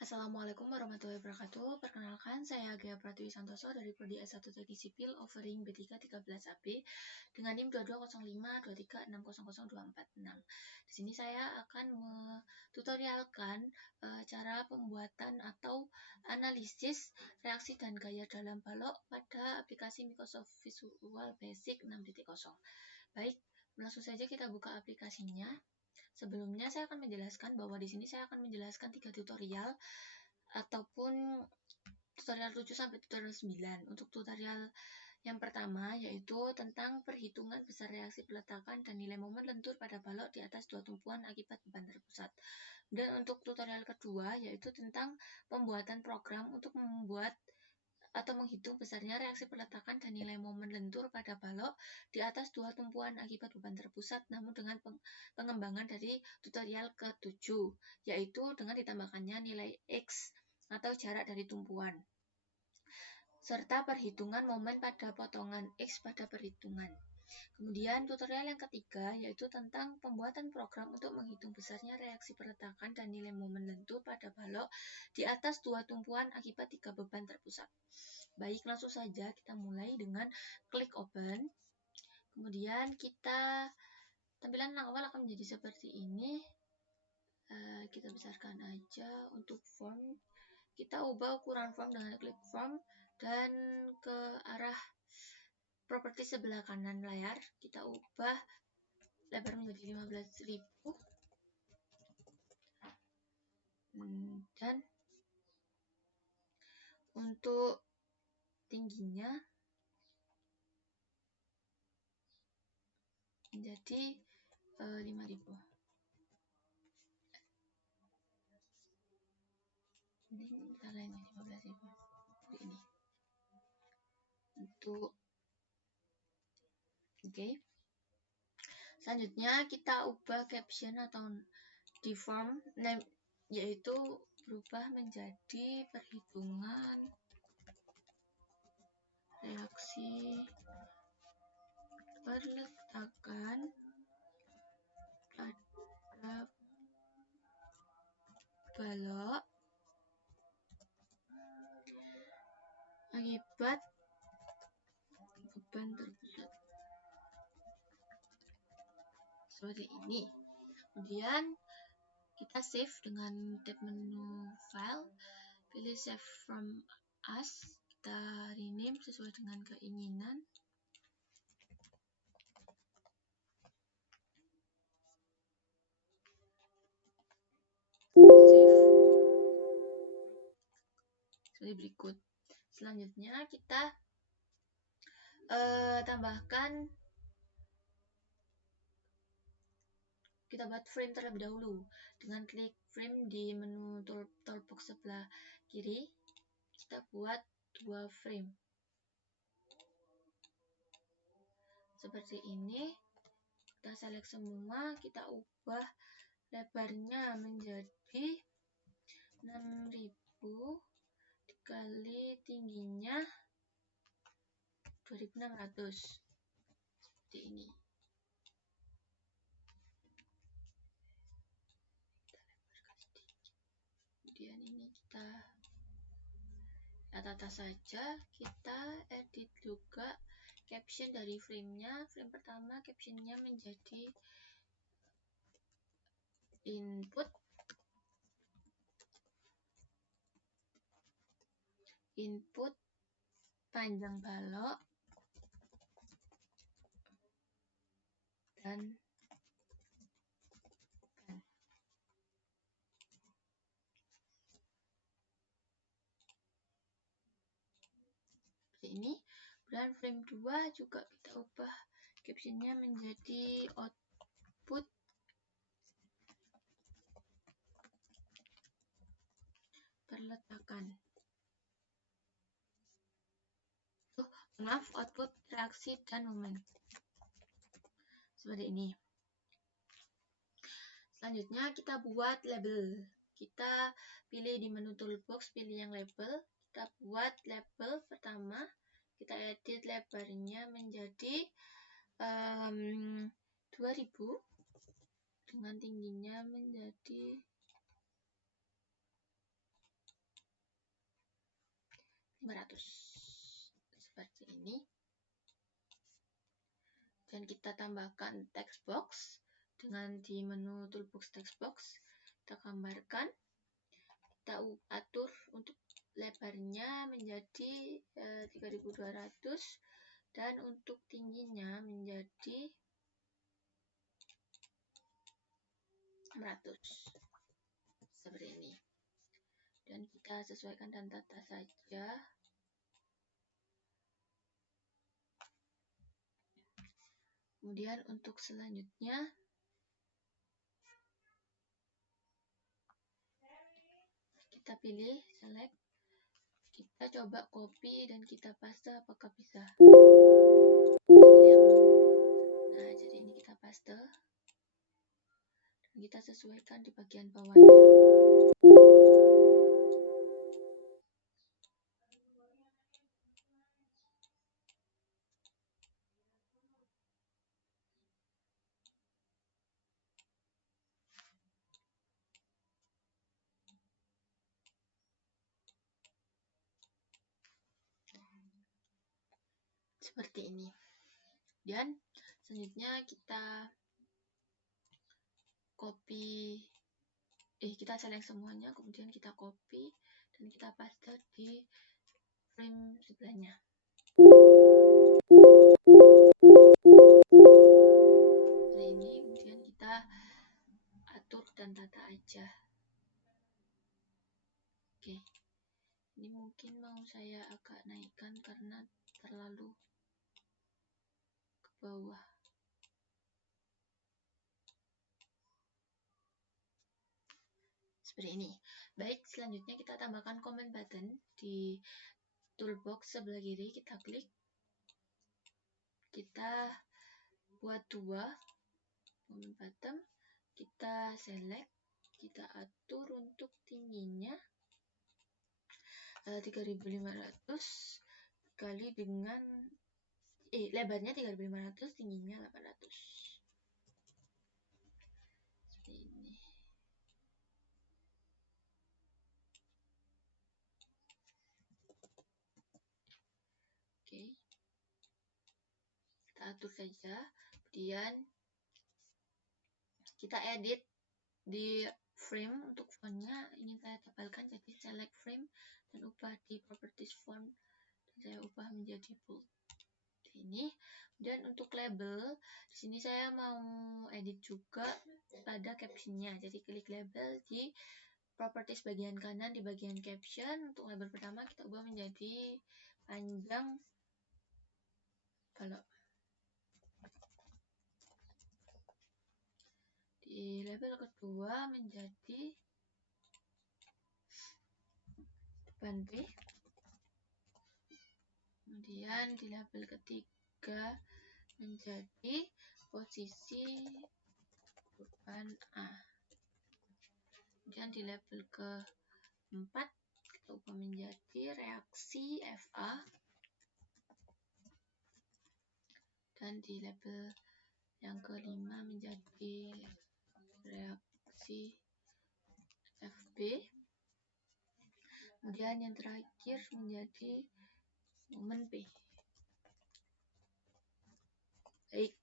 Assalamualaikum warahmatullahi wabarakatuh. Perkenalkan, saya Gaya Pratiwi Santoso dari Prodi S1 Teknik Sipil offering B3 13AB dengan NIM 220523600246. Di sini saya akan tutorialkan cara pembuatan atau analisis reaksi dan gaya dalam balok pada aplikasi Microsoft Visual Basic 6.0. Baik, langsung saja kita buka aplikasinya. Sebelumnya saya akan menjelaskan bahwa di sini saya akan menjelaskan 3 tutorial ataupun tutorial 7 sampai tutorial 9. Untuk tutorial yang pertama yaitu tentang perhitungan besar reaksi peletakan dan nilai momen lentur pada balok di atas dua tumpuan akibat beban terpusat. Dan untuk tutorial kedua yaitu tentang pembuatan program untuk membuat atau menghitung besarnya reaksi peletakan dan nilai momen lentur pada balok di atas dua tumpuan akibat beban terpusat, namun dengan pengembangan dari tutorial ke-7, yaitu dengan ditambahkannya nilai X atau jarak dari tumpuan, serta perhitungan momen pada potongan X pada perhitungan. Kemudian tutorial yang ketiga yaitu tentang pembuatan program untuk menghitung besarnya reaksi peletakan dan nilai momen lentur pada balok di atas dua tumpuan akibat 3 beban terpusat. Baik, langsung saja kita mulai dengan klik open. Kemudian tampilan awal akan menjadi seperti ini. Kita besarkan aja. Untuk form, kita ubah ukuran form dengan klik form dan ke arah properti sebelah kanan layar kita ubah lebar menjadi 15.000 dan untuk tingginya menjadi 5.000. Ini salah, ini 15.000 seperti ini. Untuk Oke. Selanjutnya kita ubah caption atau di form name, yaitu berubah menjadi perhitungan reaksi peletakan pada balok akibat beban terpusat. Seperti ini. Kemudian kita save dengan tab menu file, pilih save from as, kita rename sesuai dengan keinginan. Save seperti berikut. Selanjutnya kita kita buat frame terlebih dahulu dengan klik frame di menu toolbox sebelah kiri. Kita buat 2 frame seperti ini. Kita select semua, kita ubah lebarnya menjadi 6.000 dikali tingginya 2.600 seperti ini. Kemudian ini kita tata saja, kita edit juga caption dari framenya. Frame pertama captionnya menjadi input panjang balok dan ini. Dan frame 2 juga kita ubah captionnya menjadi output peletakan. Output reaksi dan momen. Seperti ini. Selanjutnya kita buat label. Kita pilih di menu toolbox, pilih yang label. Kita buat label pertama. Kita edit lebarnya menjadi 2000 dengan tingginya menjadi 500 seperti ini. Dan kita tambahkan text box dengan di menu toolbox text box kita gambarkan, kita atur untuk lebarnya menjadi 3200 dan untuk tingginya menjadi 600 seperti ini. Dan kita sesuaikan dan tata saja. Kemudian untuk selanjutnya kita pilih select, kita coba copy dan kita paste apakah bisa. Kita pilih yang no. Nah, jadi ini kita paste dan kita sesuaikan di bagian bawahnya. Seperti ini. Dan selanjutnya kita kita select semuanya, kemudian kita copy dan kita paste di frame sebelahnya. Seperti ini, kemudian kita atur dan tata aja. Oke, ini mungkin mau saya agak naikkan karena terlalu ke bawah. Seperti ini. Baik, selanjutnya kita tambahkan comment button di toolbox sebelah kiri, kita klik, kita buat 2 comment button, kita select, kita atur untuk tingginya 3500 kali dengan lebarnya 3500, tingginya 800. Seperti ini. Oke. Kita atur saja. Kemudian kita edit di frame untuk fontnya, ingin saya tebalkan, jadi select frame dan ubah di properties font dan saya ubah menjadi bold. Ini. Dan untuk label, di sini saya mau edit juga pada captionnya. Jadi klik label di properties bagian kanan di bagian caption. Untuk label pertama kita ubah menjadi panjang balok. Di label kedua menjadi depan B. Kemudian di label ketiga menjadi posisi depan A. Kemudian di label keempat kita ubah menjadi reaksi FA. Dan di label yang kelima menjadi reaksi FB. Kemudian yang terakhir menjadi momen P. Baik,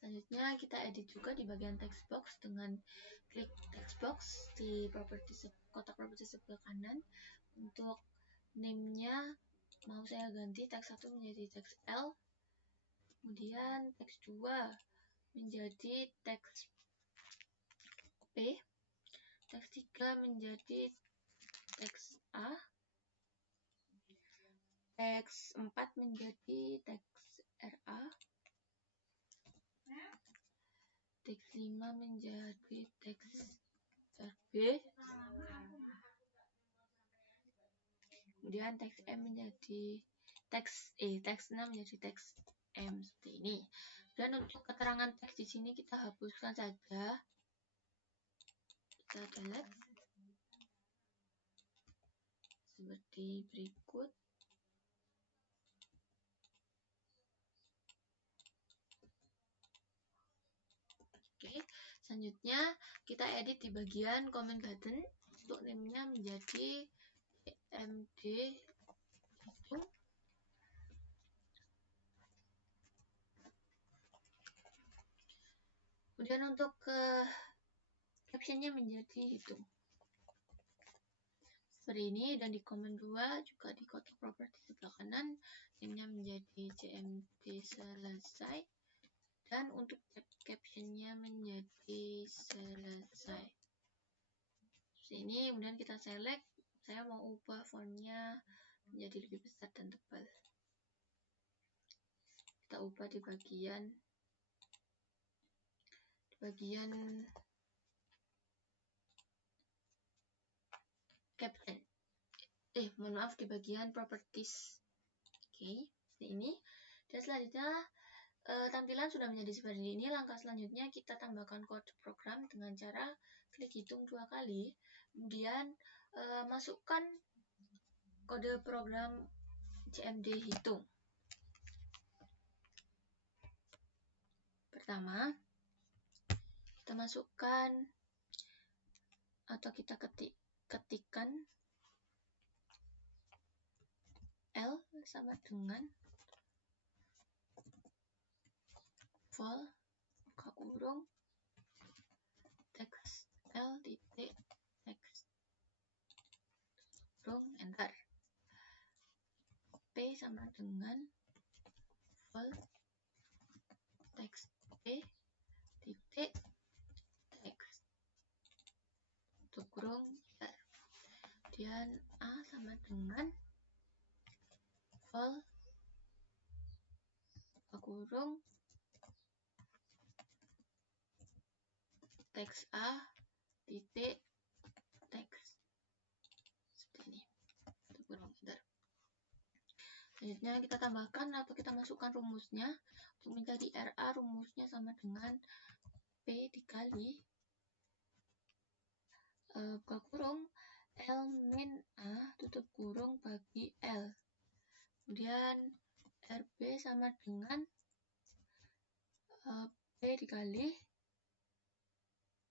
selanjutnya kita edit juga di bagian text box dengan klik text box di kotak properties sebelah kanan. Untuk name-nya mau saya ganti text 1 menjadi text L, kemudian text 2 menjadi text P, text 3 menjadi text A, text 4 menjadi text RA, text 5 menjadi text RB, kemudian teks M menjadi teks 6 menjadi teks M seperti ini. Dan untuk keterangan teks di sini kita hapuskan saja. Kita delete seperti berikut. Oke, selanjutnya kita edit di bagian comment button. Untuk name-nya menjadi MD Kemudian untuk captionnya menjadi hitung seperti ini, dan di komen 2 juga di kotak properti sebelah kanan namenya menjadi CMD selesai, dan untuk captionnya menjadi selesai seperti ini. Kemudian kita select, saya mau ubah fontnya menjadi lebih besar dan tebal. Kita ubah di bagian caption, mohon maaf, di bagian properties. Oke, seperti ini. Dan selanjutnya tampilan sudah menjadi seperti ini. Langkah selanjutnya kita tambahkan kode program dengan cara klik hitung 2 kali, kemudian masukkan kode program CMD hitung. Pertama, kita masukkan atau kita ketikkan L sama dengan vol buka kurung teks L titik teks kurung enter. P sama dengan vol teks P titik teks tutup kurung enter. Kemudian A sama dengan vol buka kurung teks A titik teks seperti ini, tutup kurung enter. Selanjutnya kita tambahkan atau kita masukkan rumusnya. Untuk menjadi RA, rumusnya sama dengan P dikali buka kurung L min A tutup kurung bagi L. Kemudian RB sama dengan P dikali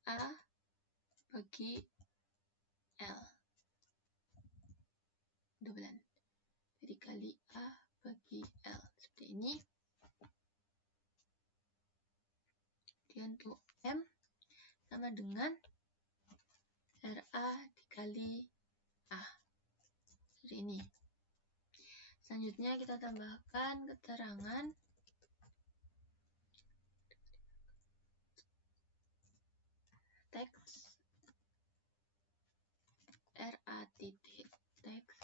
A bagi L. Dobelan. P dikali A bagi L. Seperti ini. Kemudian untuk M sama dengan RA dikali A. Seperti ini. Selanjutnya kita tambahkan keterangan teks RA titik teks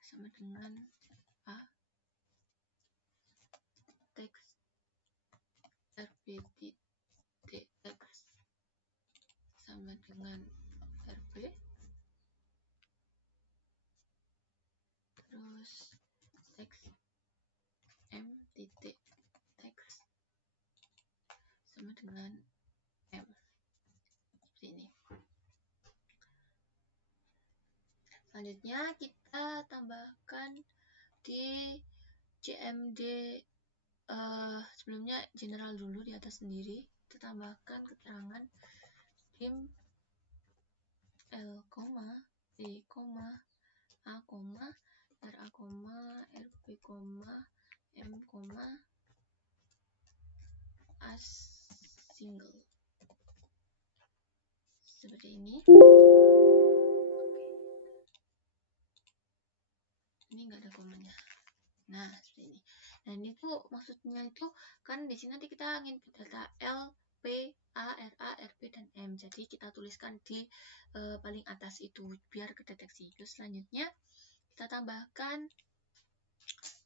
sama dengan A teks RB titik teks sama dengan RB, terus teks M titik teks sama dengan M, seperti ini. Selanjutnya kita tambahkan di CMD sebelumnya general dulu di atas sendiri. Kita tambahkan keterangan dim L, P, A, RA, RB, M, A single. Seperti ini. Ini nggak ada komanya. Nah, seperti ini. Nah, ini tuh maksudnya itu kan di sini nanti kita input data L, P, A, RA, RB, dan M. Jadi kita tuliskan di paling atas itu biar kedeteksi. Terus selanjutnya kita tambahkan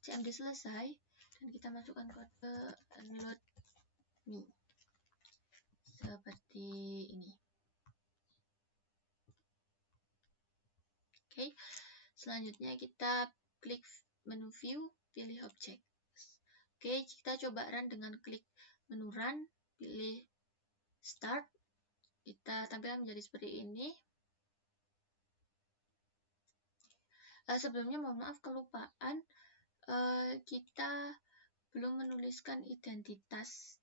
CMD selesai dan kita masukkan kode reload me seperti ini. Oke. Selanjutnya kita klik menu view, pilih objek. Oke, kita coba run dengan klik menu run, pilih start. Kita tampilan menjadi seperti ini. Sebelumnya mohon maaf kelupaan, kita belum menuliskan identitas.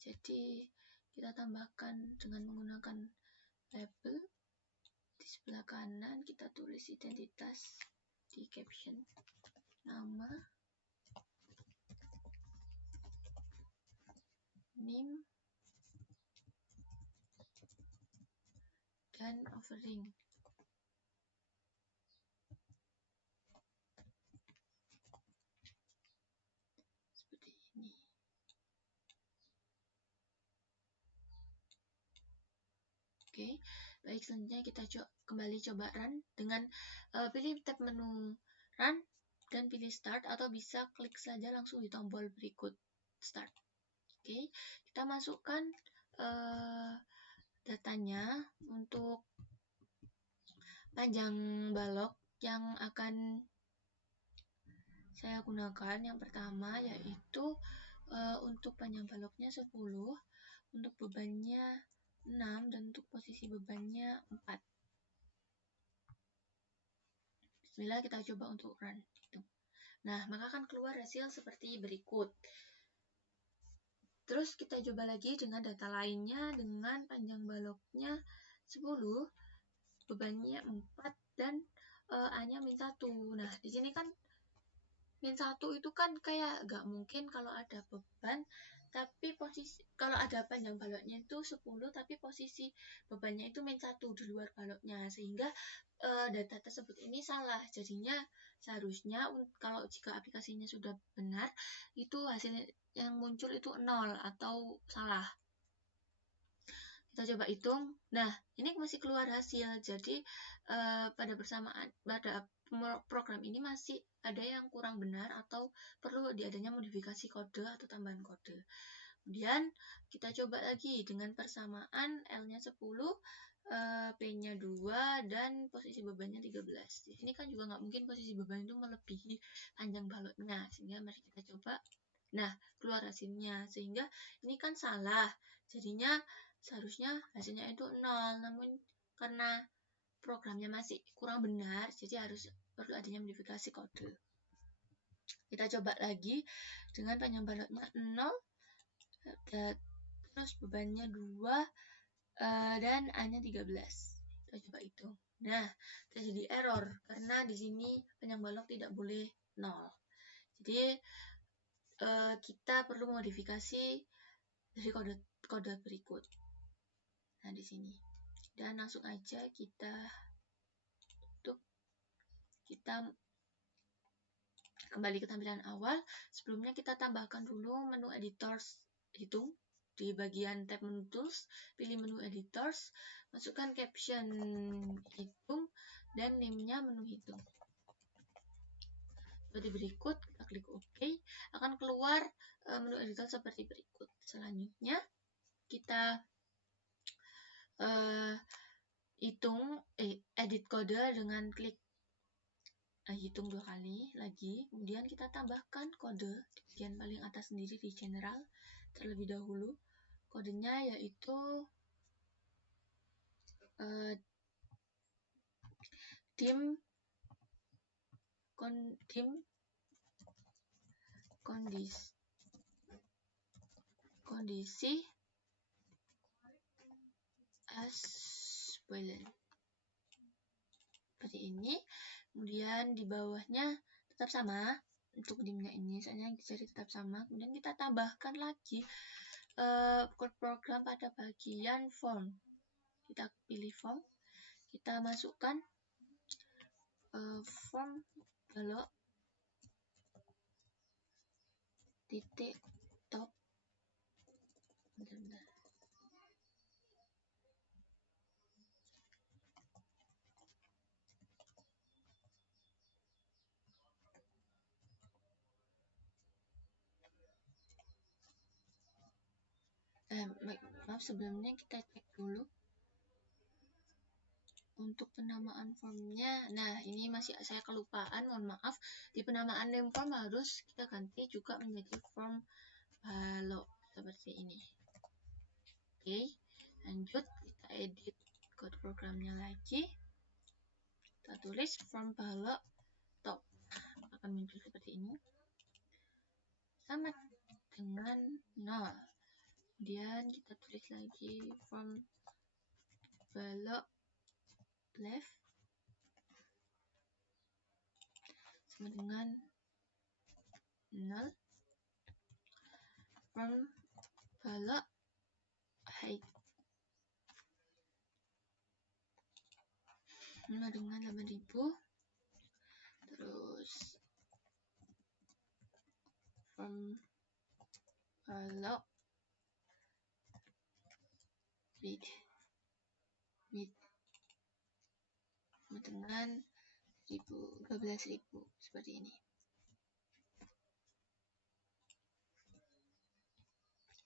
Jadi kita tambahkan dengan menggunakan label. Di sebelah kanan kita tulis identitas di caption, nama, nim dan offering. Seperti ini. Oke, baik, selanjutnya kita kembali coba run dengan pilih tab menu run dan pilih start, atau bisa klik saja langsung di tombol berikut start. Oke, kita masukkan datanya untuk panjang balok yang akan saya gunakan. Yang pertama yaitu untuk panjang baloknya 10, untuk bebannya 6, dan untuk posisi bebannya 4. Bismillah, kita coba untuk run. Nah, maka akan keluar hasil seperti berikut. Terus kita coba lagi dengan data lainnya dengan panjang baloknya 10, bebannya 4, dan A-nya -1. Nah, di sini kan -1 itu kan kayak gak mungkin kalau ada beban, tapi posisi kalau ada panjang baloknya itu 10, tapi posisi bebannya itu -1 di luar baloknya, sehingga data tersebut ini salah. Jadinya seharusnya kalau jika aplikasinya sudah benar, itu hasil yang muncul itu 0 atau salah. Kita coba hitung. Nah, ini masih keluar hasil. Jadi pada program ini masih ada yang kurang benar atau perlu diadanya modifikasi kode atau tambahan kode. Kemudian kita coba lagi dengan persamaan L-nya 10, P-nya 2, dan posisi bebannya 13. Di sini kan juga nggak mungkin posisi beban itu melebihi panjang baloknya, sehingga mari kita coba. Nah, keluar hasilnya, sehingga ini kan salah. Jadinya seharusnya hasilnya itu 0, namun karena programnya masih kurang benar, jadi perlu adanya modifikasi kode. Kita coba lagi dengan panjang baloknya 0, terus bebannya 2, dan A-nya 13. Kita coba hitung. Nah, terjadi error karena di sini panjang balok tidak boleh 0. Jadi kita perlu modifikasi dari kode berikut. Nah, di sini. Dan langsung aja kita tutup. Kita kembali ke tampilan awal. Sebelumnya kita tambahkan dulu menu editors hitung. Di bagian tab menu tools, pilih menu editors, masukkan caption hitung, dan name-nya menu hitung. Seperti berikut, kita klik OK, akan keluar menu editor seperti berikut. Selanjutnya, kita edit kode dengan klik hitung 2 kali lagi. Kemudian kita tambahkan kode di bagian paling atas sendiri di general terlebih dahulu. Kodenya yaitu dim kondisi as boolean. Seperti ini. Kemudian di bawahnya tetap sama untuk dimnya ini, misalnya jadi tetap sama. Kemudian kita tambahkan lagi code program pada bagian form. Kita pilih form, kita masukkan form balok titik top. Bentar. Maaf, sebelumnya kita cek dulu untuk penamaan formnya. Nah, ini masih saya kelupaan, mohon maaf. Di penamaan name form harus kita ganti juga menjadi form balok seperti ini. Oke, lanjut kita edit code programnya lagi. Kita tulis form balok top, akan muncul seperti ini, sama dengan 0. Kemudian kita tulis lagi form balok left sama dengan 0. Form balok height sama dengan 8000, terus from balok width sama dengan 12.000 seperti ini.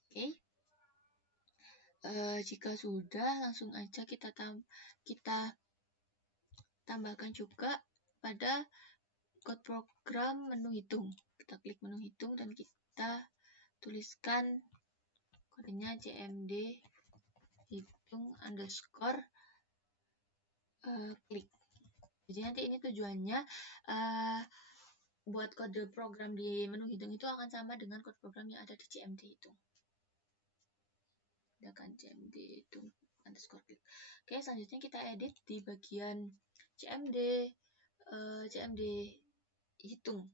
Oke. Jika sudah, langsung aja kita tambahkan juga pada code program menu hitung. Kita klik menu hitung dan kita tuliskan kodenya cmd hitung underscore klik. Jadi nanti ini tujuannya buat kode program di menu hitung itu akan sama dengan kode program yang ada di cmd hitung. Gunakan cmd hitung underscore klik. Oke, selanjutnya kita edit di bagian cmd hitung.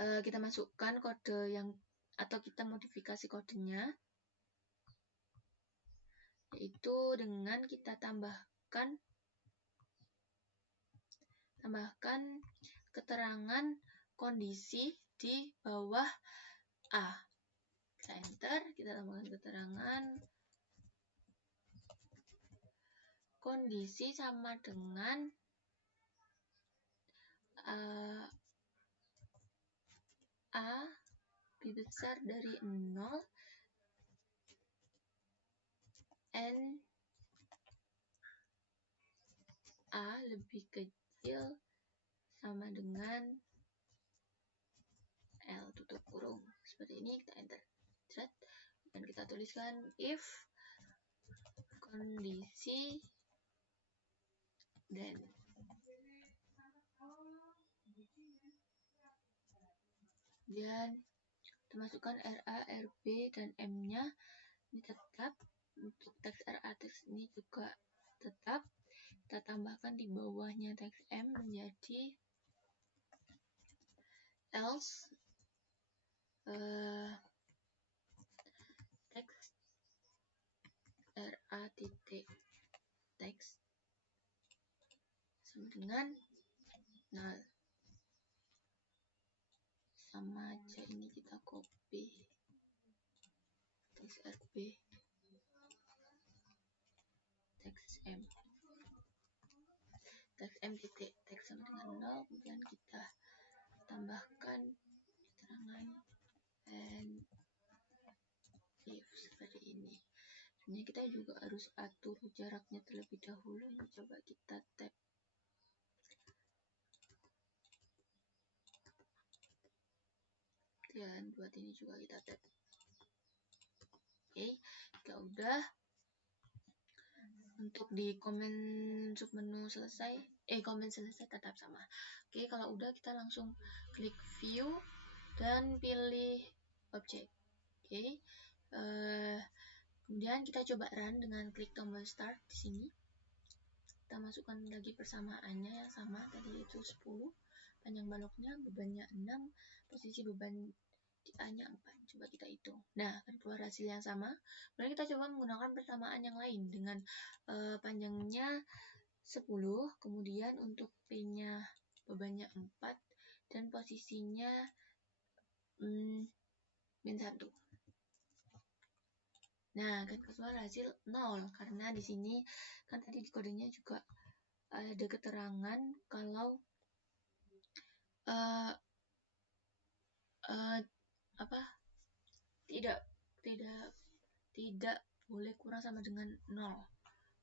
Kita masukkan kode yang atau kita modifikasi kodenya, yaitu dengan kita tambahkan keterangan kondisi di bawah A. Kita enter, kita tambahkan keterangan kondisi sama dengan A lebih besar dari 0 N A lebih kecil sama dengan L tutup kurung. Seperti ini, kita enter. Dan kita tuliskan if kondisi dan kita masukkan RA, RB, dan M-nya ini tetap. Untuk teks RA, teks ini juga tetap. Kita tambahkan di bawahnya teks M menjadi else teks RA titik teks sama dengan 0. Sama aja ini kita copy teks RB, teks M, teks M titik teks sama dengan 0, kemudian kita tambahkan keterangan and if seperti ini. Sebenarnya kita juga harus atur jaraknya terlebih dahulu. Coba kita tab dan buat ini juga kita tab. Oke, kita udah. Untuk di komen submenu selesai, komen selesai tetap sama. Oke, kalau udah kita langsung klik view dan pilih objek. Oke, kemudian kita coba run dengan klik tombol start di sini. Kita masukkan lagi persamaannya yang sama tadi itu 10, panjang baloknya, bebannya 6, posisi beban di A-nya 4. Coba kita hitung. Nah, akan keluar hasil yang sama. Kemudian kita coba menggunakan persamaan yang lain dengan panjangnya 10, kemudian untuk P-nya bebannya 4 dan posisinya -1. Nah, akan keluar hasil 0 karena di sini kan tadi di kodenya juga ada keterangan kalau tidak boleh kurang sama dengan 0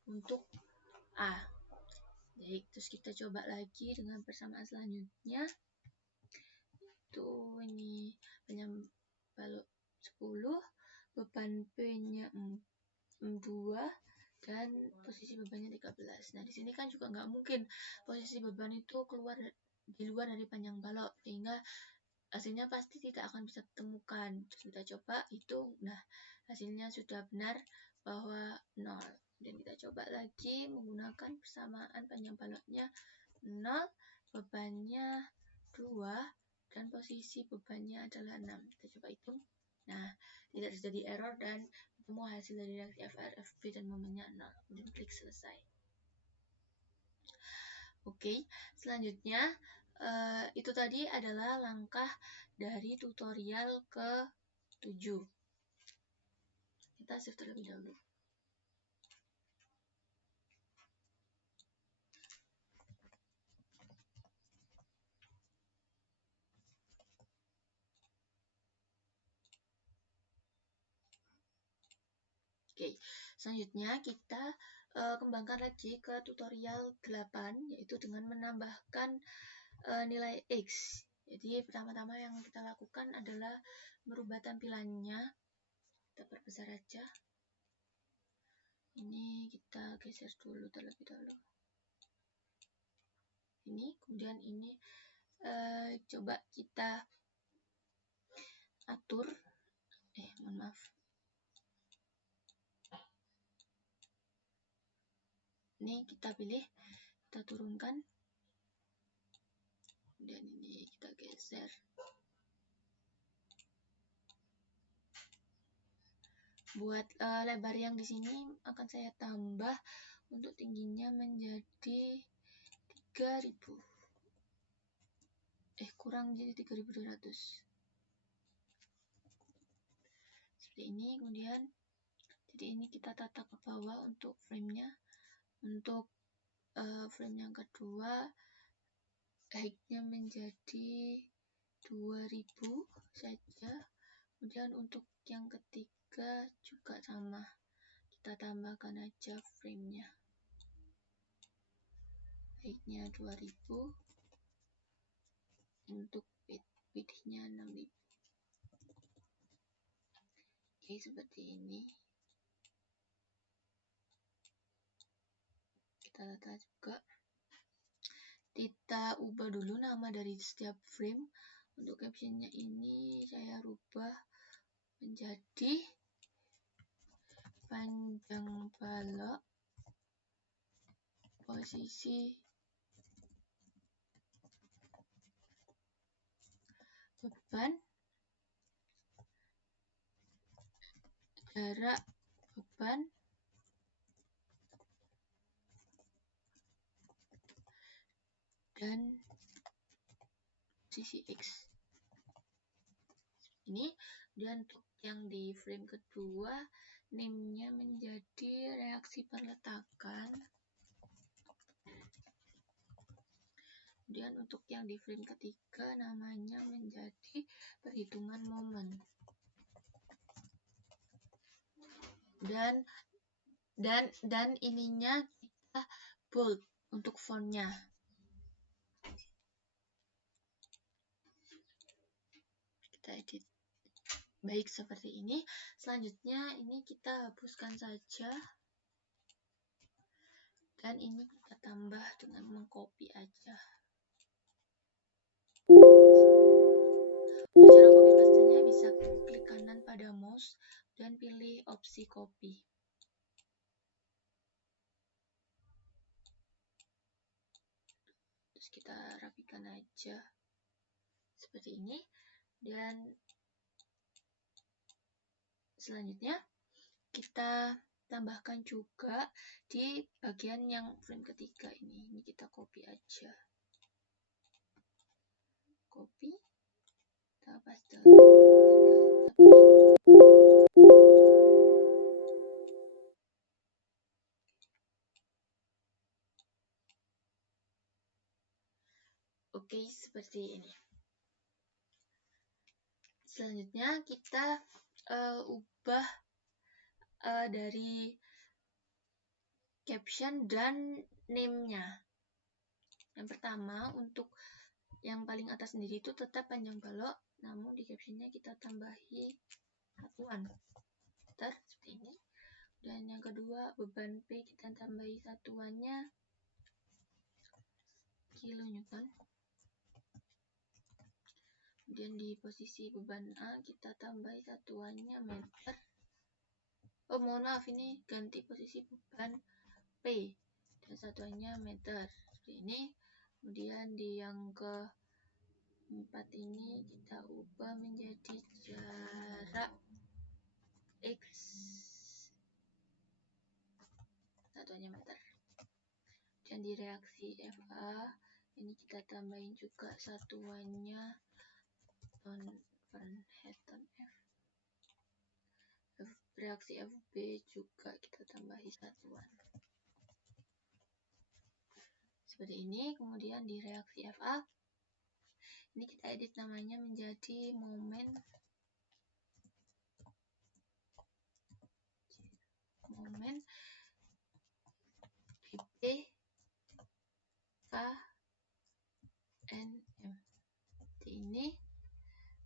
untuk A. Baik, terus kita coba lagi dengan persamaan selanjutnya. Itu ini panjang balok 10, beban P-nya 2 dan posisi bebannya 13. Nah, di sini kan juga nggak mungkin posisi beban itu keluar di luar dari panjang balok, sehingga hasilnya pasti tidak akan bisa ditemukan. Terus kita coba hitung. Nah, hasilnya sudah benar bahwa 0. Dan kita coba lagi menggunakan persamaan panjang baloknya 0, bebannya 2 dan posisi bebannya adalah 6. Kita coba hitung. Nah, tidak terjadi error dan ketemu hasil dari reaksi FR, FB dan momennya 0. Kemudian klik selesai. Oke, selanjutnya itu tadi adalah langkah dari tutorial ke-7. Kita save terlebih dahulu. Oke, selanjutnya kita kembangkan lagi ke tutorial 8, yaitu dengan menambahkan nilai X. Jadi pertama-tama yang kita lakukan adalah merubah tampilannya. Kita perbesar aja. Ini kita geser dulu terlebih dahulu. Ini, kemudian ini coba kita atur. Mohon maaf. Ini kita pilih, kita turunkan. Kemudian ini kita geser. Buat lebar yang di sini akan saya tambah untuk tingginya menjadi 3000. Kurang jadi 3200. Seperti ini. Kemudian jadi ini kita tata ke bawah untuk frame-nya. Untuk frame yang kedua height-nya menjadi 2000 saja. Kemudian untuk yang ketiga juga sama, kita tambahkan aja frame-nya, height-nya 2000, untuk width-nya 6000. Oke, seperti ini. Kita tata juga. Kita ubah dulu nama dari setiap frame. Untuk captionnya ini saya rubah menjadi panjang balok posisi beban, jarak beban, dan posisi X. Ini. Dan untuk yang di frame kedua, name-nya menjadi reaksi perletakan. Kemudian untuk yang di frame ketiga, namanya menjadi perhitungan momen. Dan ininya kita bold untuk fontnya. Kita edit. Baik, seperti ini. Selanjutnya ini kita hapuskan saja. Dan ini kita tambah dengan mengcopy aja. Untuk cara copy pastenya bisa klik kanan pada mouse dan pilih opsi copy. Terus kita rapikan aja seperti ini. Dan selanjutnya kita tambahkan juga di bagian yang frame ketiga ini. Ini kita copy aja. Copy. Kita paste di frame ketiga. Kita pilih. Oke, seperti ini. Selanjutnya kita ubah dari caption dan name-nya. Yang pertama, untuk yang paling atas sendiri itu tetap panjang balok, namun di captionnya kita tambahi satuan meter seperti ini. Dan yang kedua, beban P kita tambahi satuannya kilonewton. Kemudian di posisi beban A kita tambahi satuannya meter. Mohon maaf, ini ganti posisi beban P dan satuannya meter seperti ini. Kemudian di yang 4 ini kita ubah menjadi jarak X, satuannya meter. Dan di reaksi Fa ini kita tambahin juga satuannya ton per head ton F. Reaksi Fb juga kita tambahi satuan seperti ini. Kemudian di reaksi Fa ini kita edit namanya menjadi momen GP K N M seperti ini.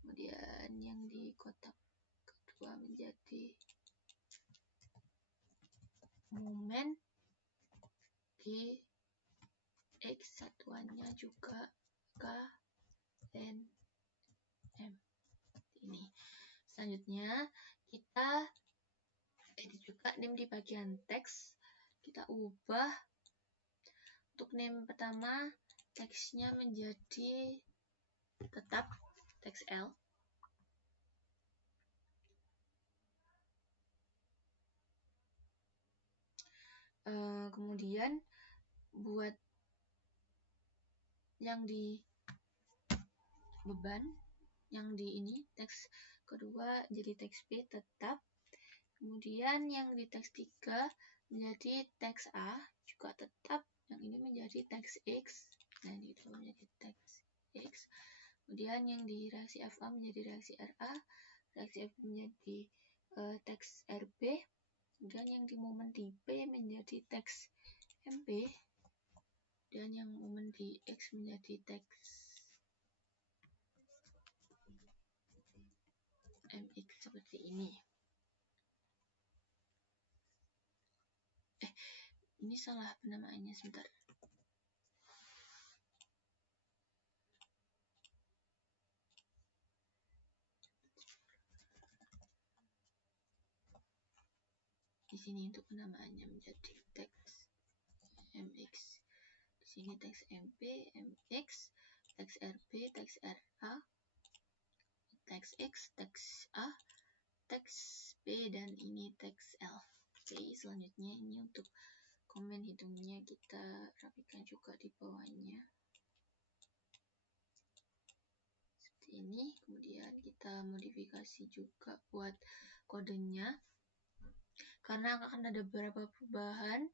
Kemudian yang di kotak kedua menjadi momen G X, satuannya juga K N M ini. Selanjutnya kita edit juga name di bagian teks. Kita ubah untuk name pertama teksnya menjadi tetap teks L. Kemudian buat yang di beban, yang di ini teks kedua jadi teks B tetap. Kemudian yang di teks 3 menjadi teks A juga tetap. Yang ini menjadi teks X. Nah, itu menjadi teks X. Kemudian yang di reaksi Fa menjadi reaksi Ra, reaksi F menjadi teks Rb. Kemudian yang di momen di P menjadi teks MP. Dan yang momen di X menjadi teks MX seperti ini. Ini salah penamaannya, sebentar. Di sini untuk penamaannya menjadi teks MX. Di sini teks MP, MX, teks RB, teks RA, teks X, teks A, teks B, dan ini teks L. Oke, selanjutnya ini untuk komen hidungnya kita rapikan juga di bawahnya. Seperti ini. Kemudian kita modifikasi juga buat kodenya. Karena akan ada beberapa perubahan.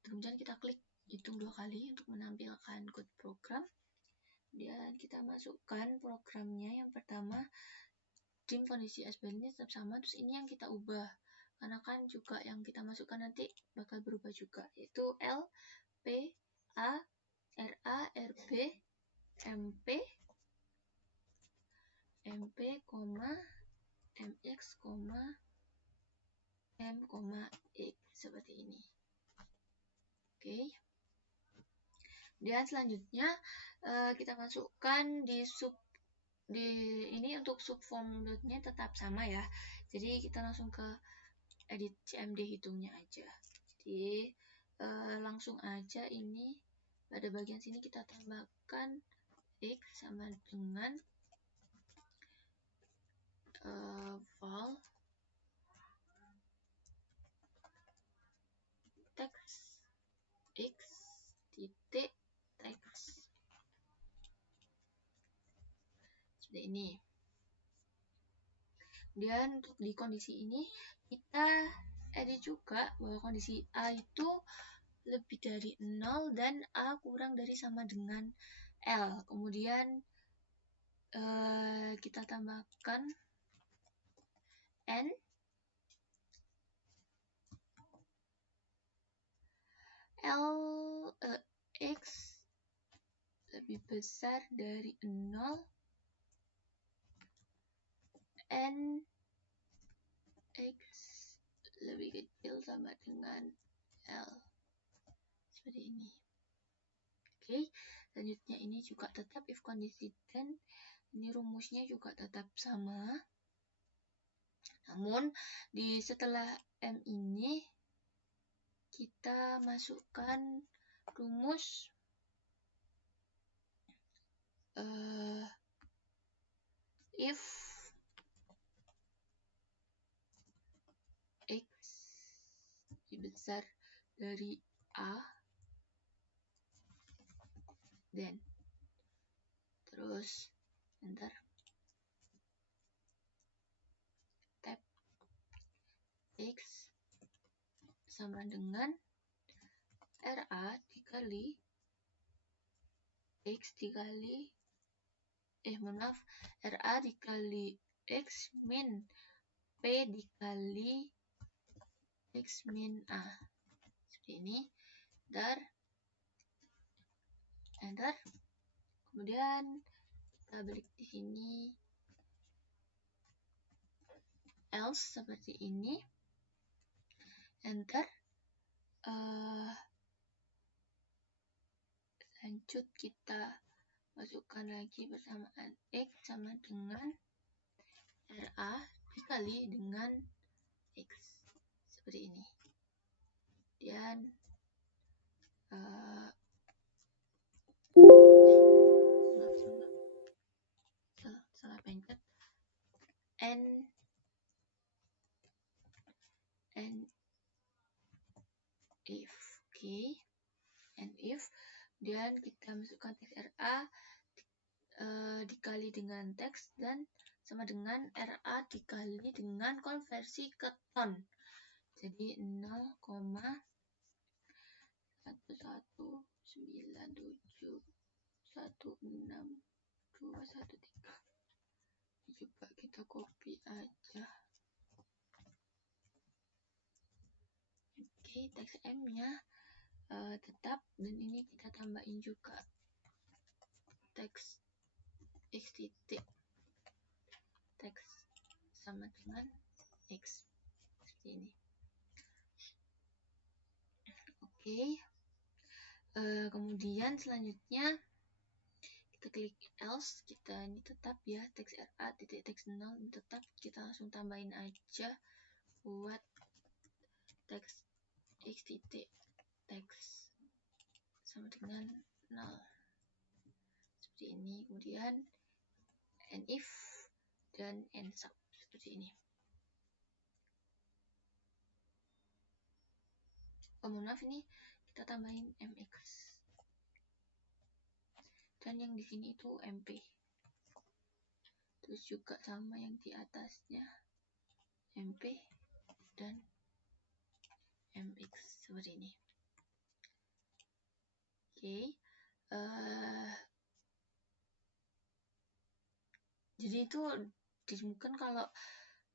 Kemudian kita klik hitung 2 kali untuk menampilkan code program. Kemudian kita masukkan programnya. Yang pertama, dim kondisi SBL ini tetap sama, terus ini yang kita ubah. Karena kan juga yang kita masukkan nanti bakal berubah juga, yaitu L, P, A, RA, RB, MP, MP, MX, M, X seperti ini. Oke. Dan selanjutnya kita masukkan di ini untuk subform.nya tetap sama ya. Jadi kita langsung ke edit CMD hitungnya aja. Jadi langsung aja ini pada bagian sini kita tambahkan X sama dengan val teks X titik teks seperti ini. Dan untuk di kondisi ini kita edit juga bahwa kondisi A itu lebih dari 0 dan A kurang dari sama dengan L. Kemudian kita tambahkan N X lebih besar dari 0, N X lebih kecil sama dengan L. Seperti ini. Oke, selanjutnya ini juga tetap if kondisi then. Ini rumusnya juga tetap sama. Namun setelah M ini kita masukkan rumus if X lebih besar dari A, then terus enter, tab X sama dengan RA dikali X dikali RA dikali X min P dikali X min A, seperti ini. Enter. Kemudian kita balik di sini, else seperti ini. Enter. Lanjut kita masukkan lagi persamaan X sama dengan RA dikali dengan X, seperti ini. Dan salah pencet. And if, and if, dan kita masukkan teks RA dikali dengan teks dan sama dengan RA dikali dengan konversi ke ton. Jadi 0,119716213. Coba kita copy aja. Oke, teks M-nya tetap, dan ini kita tambahin juga teks X titik, teks sama dengan X, seperti ini. Oke. Kemudian selanjutnya kita klik else, kita ini tetap ya, teks RA titik teks 0 ini tetap, kita langsung tambahin aja buat teks X titik teks sama dengan 0, seperti ini. Kemudian and if dan and sub, seperti ini. Mohon maaf, ini kita tambahin mx, dan yang di sini itu mp, terus juga sama yang di atasnya mp dan mx, seperti ini. Oke. Jadi itu ditemukan kalau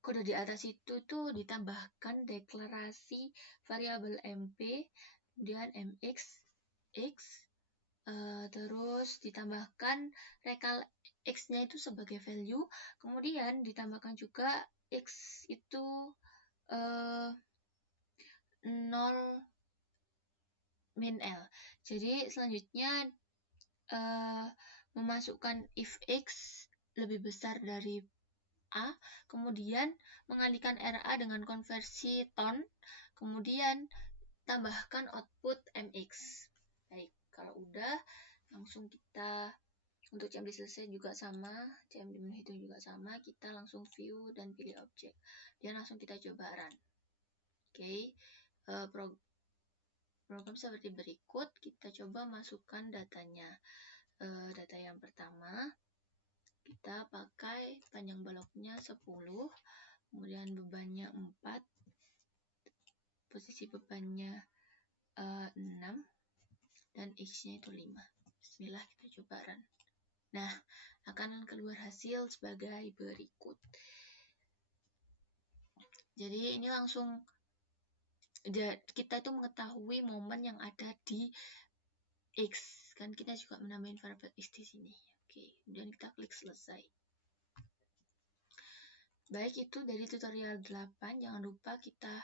kode di atas itu tuh ditambahkan deklarasi variabel mp, kemudian mx, x, terus ditambahkan rekal x-nya itu sebagai value, kemudian ditambahkan juga x itu 0 min L. Jadi selanjutnya memasukkan if x lebih besar dari A, kemudian mengalihkan RA dengan konversi ton, kemudian tambahkan output MX. Baik, kalau udah langsung kita untuk CMD selesai juga sama, CMD menghitung juga sama, kita langsung view dan pilih objek, dan langsung kita coba run. Oke. Program seperti berikut, kita coba masukkan datanya. Data yang pertama, kita pakai panjang baloknya 10, kemudian bebannya 4, posisi bebannya 6, dan X-nya itu 5. Bismillah, kita coba run. Nah, akan keluar hasil sebagai berikut. Jadi ini langsung kita itu mengetahui momen yang ada di X, kan kita juga menambahin variabel X di sini. Oke, kemudian kita klik selesai. Baik, itu dari tutorial 8. Jangan lupa kita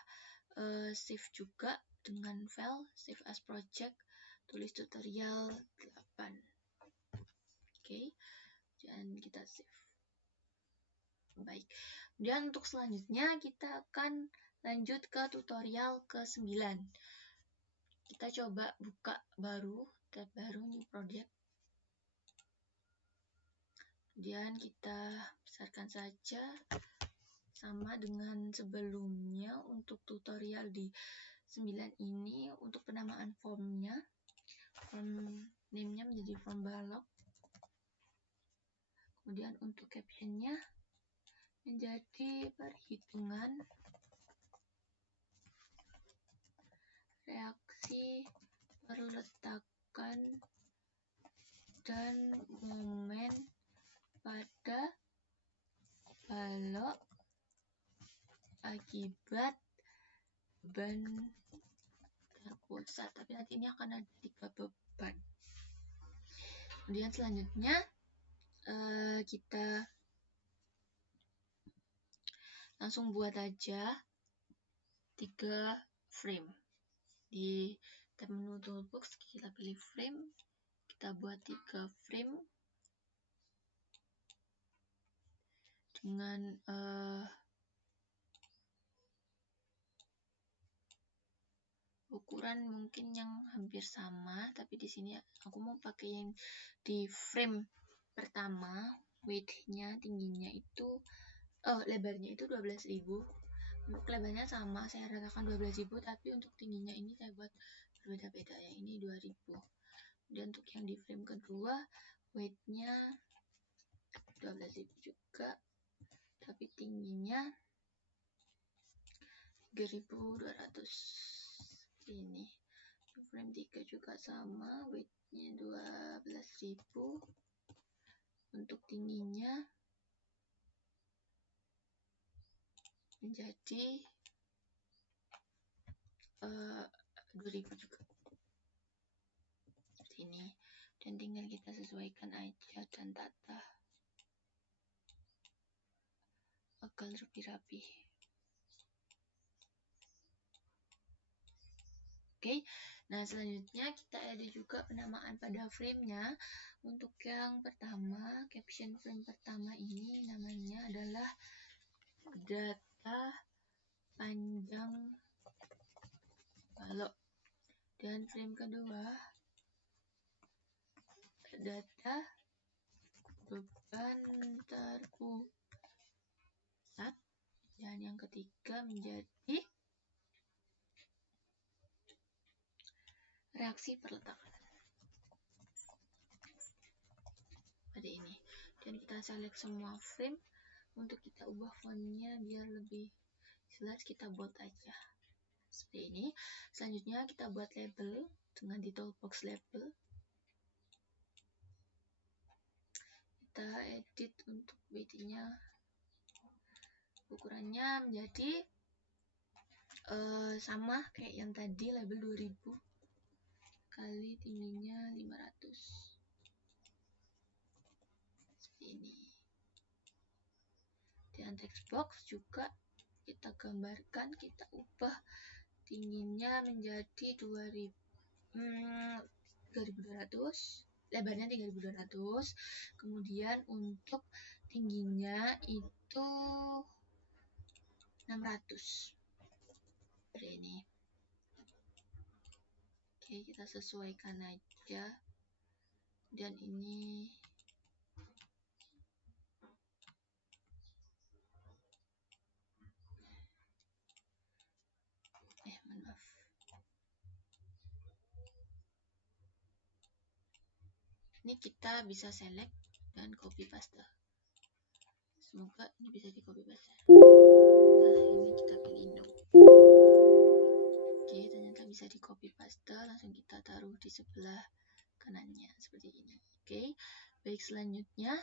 save juga dengan file save as project, tulis tutorial 8. Oke, dan kita save. Baik, kemudian untuk selanjutnya kita akan lanjut ke tutorial ke-9. Kita coba buka baru, tab baru, new project. Kemudian kita besarkan saja sama dengan sebelumnya. Untuk tutorial di 9 ini, untuk penamaan formnya, form name-nya menjadi form balok. Kemudian untuk captionnya menjadi perhitungan reaksi perletakan dan momen pada balok akibat ban terpusat. Tapi nanti ini akan ada 3 beban. Kemudian selanjutnya kita langsung buat aja 3 frame. Di tab menu toolbox kita pilih frame, kita buat 3 frame dengan ukuran mungkin yang hampir sama, tapi di sini aku mau pakai yang di frame pertama. Width-nya, tingginya itu lebarnya itu 12.000. Untuk lebarnya sama, saya ratakan 12.000, tapi untuk tingginya ini saya buat berbeda-beda. Yang ini 2.000. Dan untuk yang di frame kedua, width-nya 12.000 juga, tapi tingginya 3.200. Ini frame 3 juga sama, width-nya 12.000, untuk tingginya menjadi 2.000 juga, seperti ini. Dan tinggal kita sesuaikan aja dan tata agar lebih rapi. Oke, nah selanjutnya kita edit juga penamaan pada frame-nya. Untuk yang pertama, caption frame pertama ini namanya adalah data panjang balok. Dan frame kedua, data beban terpusat. Dan yang ketiga menjadi reaksi perletakan. Pada ini. Dan kita select semua frame. Untuk kita ubah fontnya biar lebih jelas, kita buat aja seperti ini. Selanjutnya kita buat label dengan di toolbox label. Kita edit untuk width-nya, ukurannya menjadi sama kayak yang tadi, label 2000 kali tingginya 500, seperti ini. Dan text box juga kita gambarkan, kita ubah tingginya menjadi 3200, lebarnya 3200. Kemudian untuk tingginya itu 600, seperti ini. Oke, kita sesuaikan aja. Dan ini maaf. Ini kita bisa select dan copy paste. Semoga ini bisa di copy paste. Nah, ini kita pilih no. Oke, ternyata bisa di copy paste. Langsung kita taruh di sebelah kanannya seperti ini. Oke, baik, selanjutnya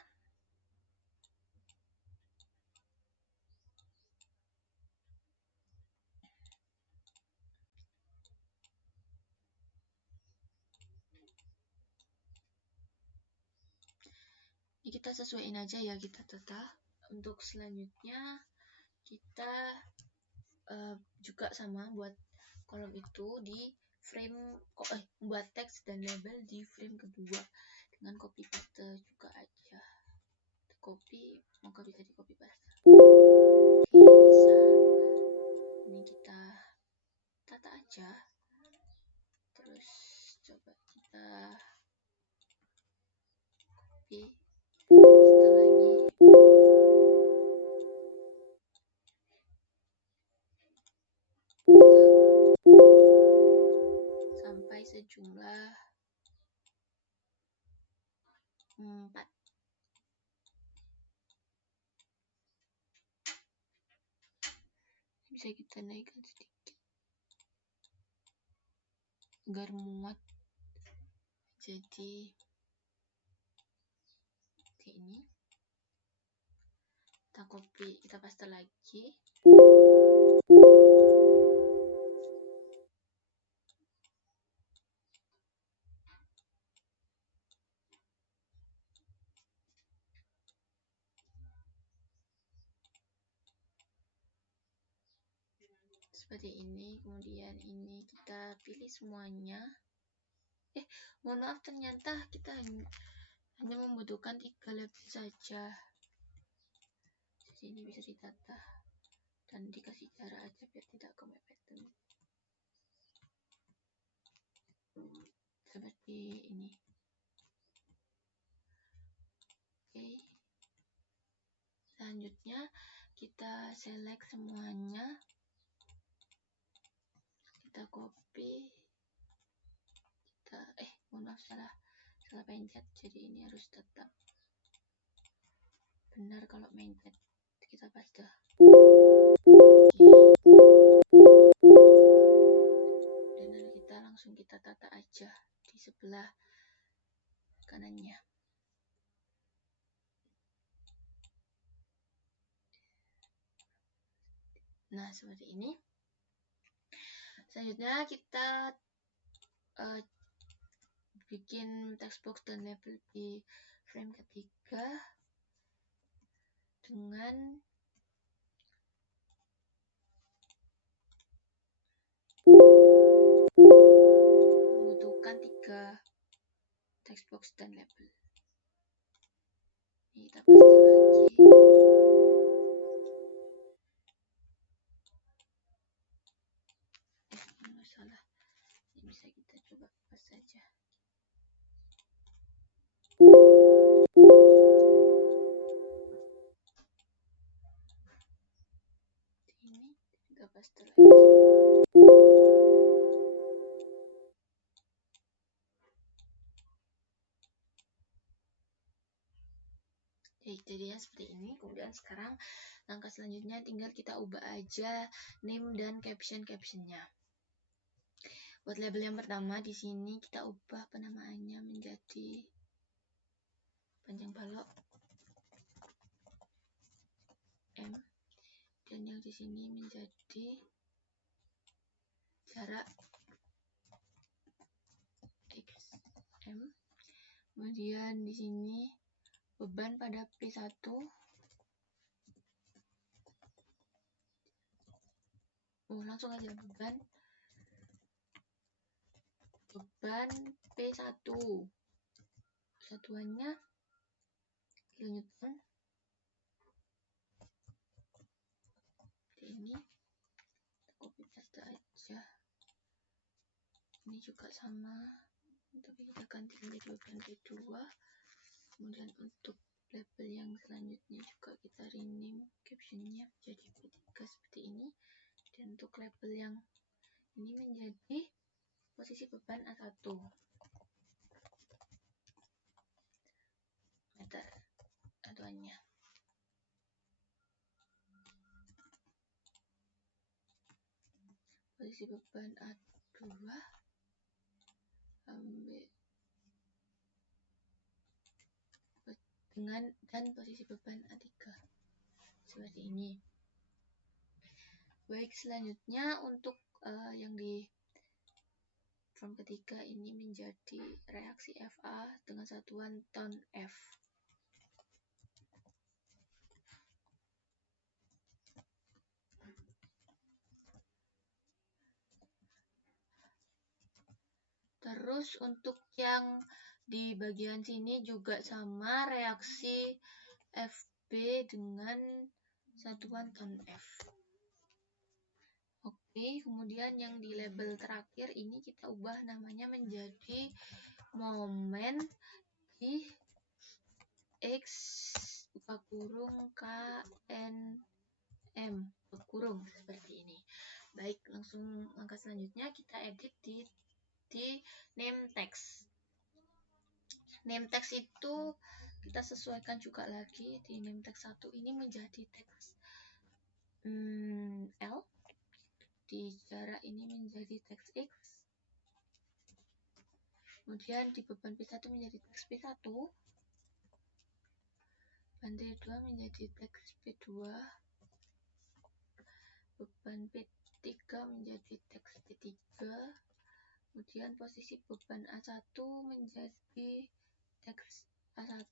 ini kita sesuaiin aja ya, kita tata. Untuk selanjutnya kita juga sama buat kolom itu di frame, buat teks dan label di frame kedua dengan copy paste juga aja. Copy, semoga bisa di copy paste. Oke, bisa. Ini kita tata aja, terus coba kita copy. Setelah bisa kita naikkan sedikit agar muat. Jadi ini kita copy, kita paste lagi. Seperti ini. Kemudian ini kita pilih semuanya. Mohon maaf, ternyata kita hanya membutuhkan 3 label saja. Jadi ini bisa ditata dan dikasih cara aja biar tidak kemepeten. Seperti ini. Oke. Selanjutnya kita select semuanya. Kita copy. Mohon maaf, salah pencet. Jadi ini harus tetap benar kalau mencet. Kita paste. Dan nanti kita langsung kita tata aja di sebelah kanannya. Nah, seperti ini. Selanjutnya kita bikin text box dan label di frame ketiga dengan membutuhkan 3 text box dan label. Ini kita paste lagi. Ini salah. Ini bisa kita coba paste saja. Ini kita paste lagi. Jadi seperti ini. Kemudian sekarang langkah selanjutnya tinggal kita ubah aja name dan captionnya. Buat label yang pertama di sini kita ubah penamaannya menjadi panjang balok M, dan yang di sini menjadi jarak XM. Kemudian di sini beban pada P1. Langsung aja beban P1. Satuannya kilonewton. Ini kita copy paste aja. Ini juga sama, tapi kita ganti menjadi beban P2. Kemudian untuk label yang selanjutnya juga kita rename captionnya jadi P3 seperti ini. Dan untuk label yang ini menjadi posisi beban A1 meter aduannya. Posisi beban A2 dan posisi beban A3 seperti ini. Baik, selanjutnya untuk yang di form ketiga ini menjadi reaksi FA dengan satuan ton F. Terus untuk yang di bagian sini juga sama, reaksi FB dengan satuan ton F. Oke, kemudian yang di label terakhir ini kita ubah namanya menjadi momen di X buka kurung KNM buka kurung seperti ini. Baik, langsung langkah selanjutnya kita edit di name text. Name text itu kita sesuaikan juga lagi di name text 1 ini menjadi teks L. di jarak ini menjadi teks X. Kemudian di beban P1 menjadi teks P1. Beban T2 menjadi teks P2. Beban P3 menjadi teks P3. Kemudian posisi beban A1 menjadi teks A1.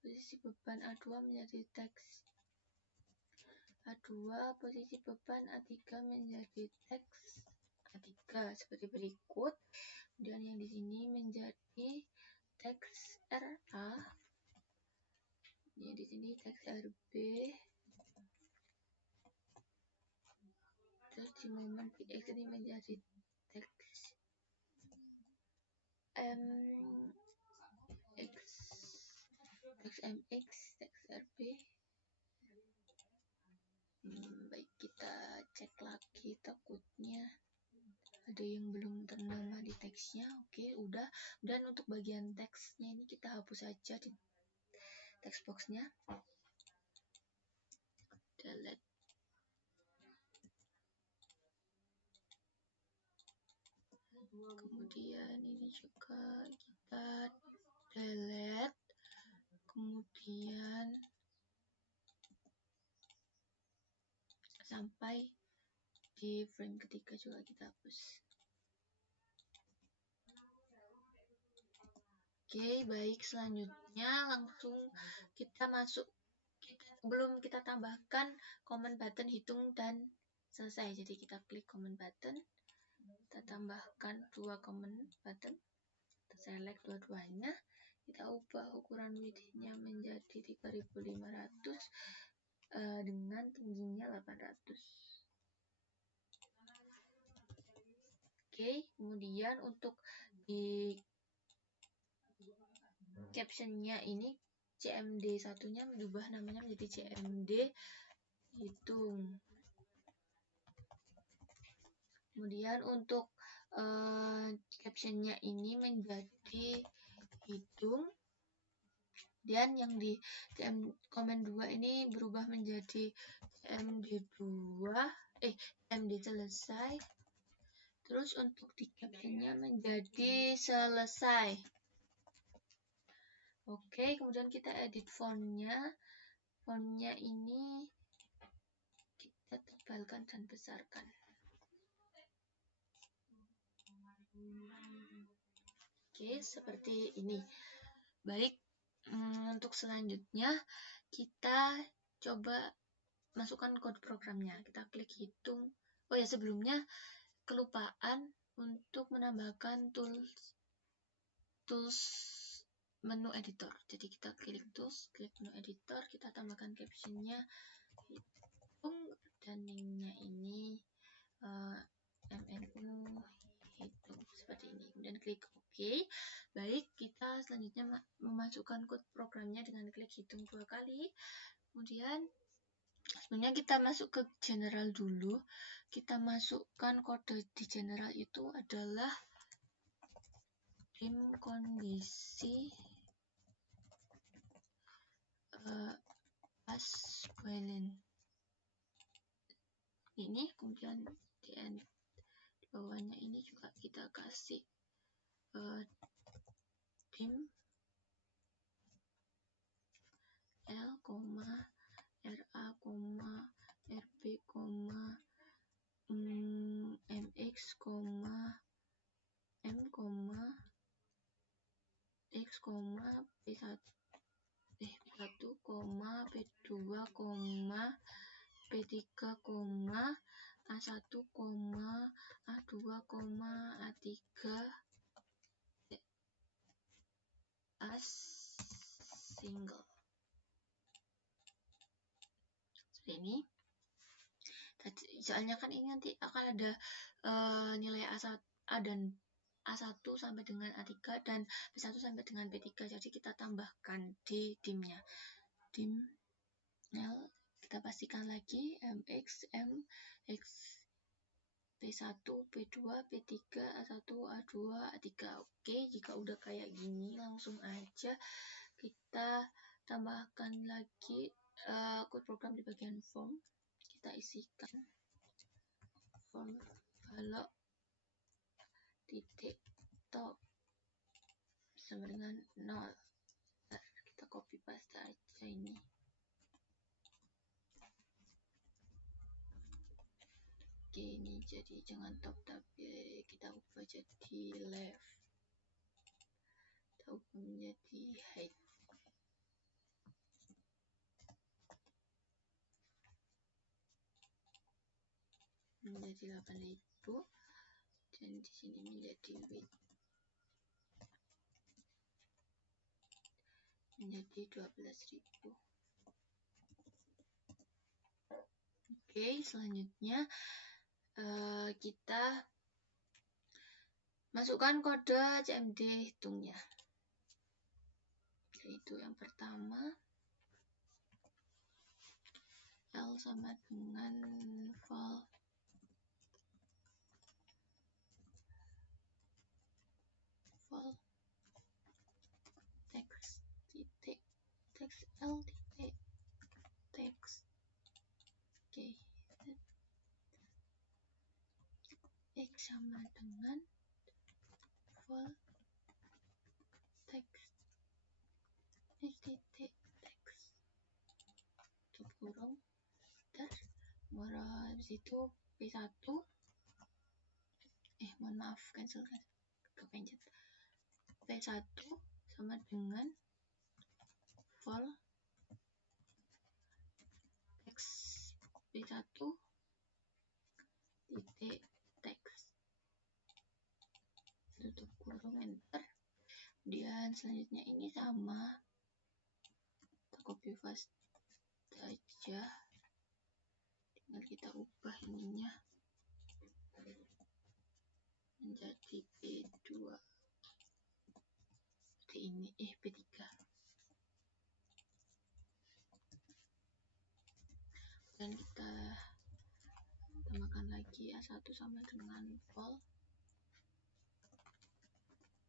Posisi beban A2 menjadi teks A2. Posisi beban A3 menjadi teks A3 seperti berikut. Kemudian yang di sini menjadi teks RA. Ini di sini teks RB. Terus di momen PX ini menjadi teks MX, teks MX, teks RB. Baik, kita cek lagi, takutnya ada yang belum ternama di teksnya. Oke, udah. Dan untuk bagian teksnya ini kita hapus saja di text boxnya. Delete. Kemudian ini juga kita delete. Kemudian sampai di frame ketiga juga kita hapus. Oke, baik, selanjutnya langsung kita masuk. Belum kita tambahkan command button hitung dan selesai. Jadi kita klik command button, kita tambahkan 2 command button, kita select dua-duanya, kita ubah ukuran width-nya menjadi 3500 dengan tingginya 800. Oke, kemudian untuk di captionnya ini CMD satunya berubah namanya menjadi CMD hitung. Kemudian untuk captionnya ini menjadi hitung, dan yang di comment 2 ini berubah menjadi CMD2 CMD selesai. Terus untuk di captionnya menjadi selesai. Oke, kemudian kita edit fontnya. Fontnya ini kita tebalkan dan besarkan. Oke, seperti ini. Baik, untuk selanjutnya kita coba masukkan kode programnya. Kita klik hitung. Oh ya, sebelumnya kelupaan untuk menambahkan tools menu editor. Jadi kita klik tools, klik menu editor, kita tambahkan captionnya hitung, dan name-nya ini MNU hitung seperti ini. Kemudian klik OK. Baik, kita selanjutnya memasukkan kode programnya dengan klik hitung 2 kali. Kemudian sebenarnya kita masuk ke general dulu. Kita masukkan kode di general itu adalah dim kondisi pas boolean ini. Kemudian di bawahnya ini juga kita kasih dim L, RA, RB, MX, M, X, P1, P2, P3, A1, A2, A3, as single. Seperti ini. Soalnya kan ini nanti akan ada nilai A1 dan A1 sampai dengan A3 dan P1 sampai dengan P3. Jadi kita tambahkan di dimnya. Dim L, kita pastikan lagi MX, MX, P1, P2, P3, A1, A2, A3. Oke, jika udah kayak gini, langsung aja kita tambahkan lagi kode program di bagian form. Kita isikan. for balok titik top sama dengan 0. Kita copy paste aja ini. Oke, ini jadi jangan top tapi kita ubah jadi left. Kita ubah menjadi height. Menjadi 8.000 dan di sini menjadi width menjadi 12.000. Oke, selanjutnya kita masukkan kode CMD hitungnya. Yaitu yang pertama L sama dengan vol text titik text L titik text. Oke, X sama dengan vol text X titik text tutup kurung terus habis itu P1 mohon maaf cancel kepencet P1 sama dengan vol text P1 titik text tutup kurung enter. Kemudian selanjutnya ini sama, kita copy paste aja, tinggal kita ubah ininya menjadi P2 seperti ini, P3. Dan kita tambahkan lagi A1 sama dengan vol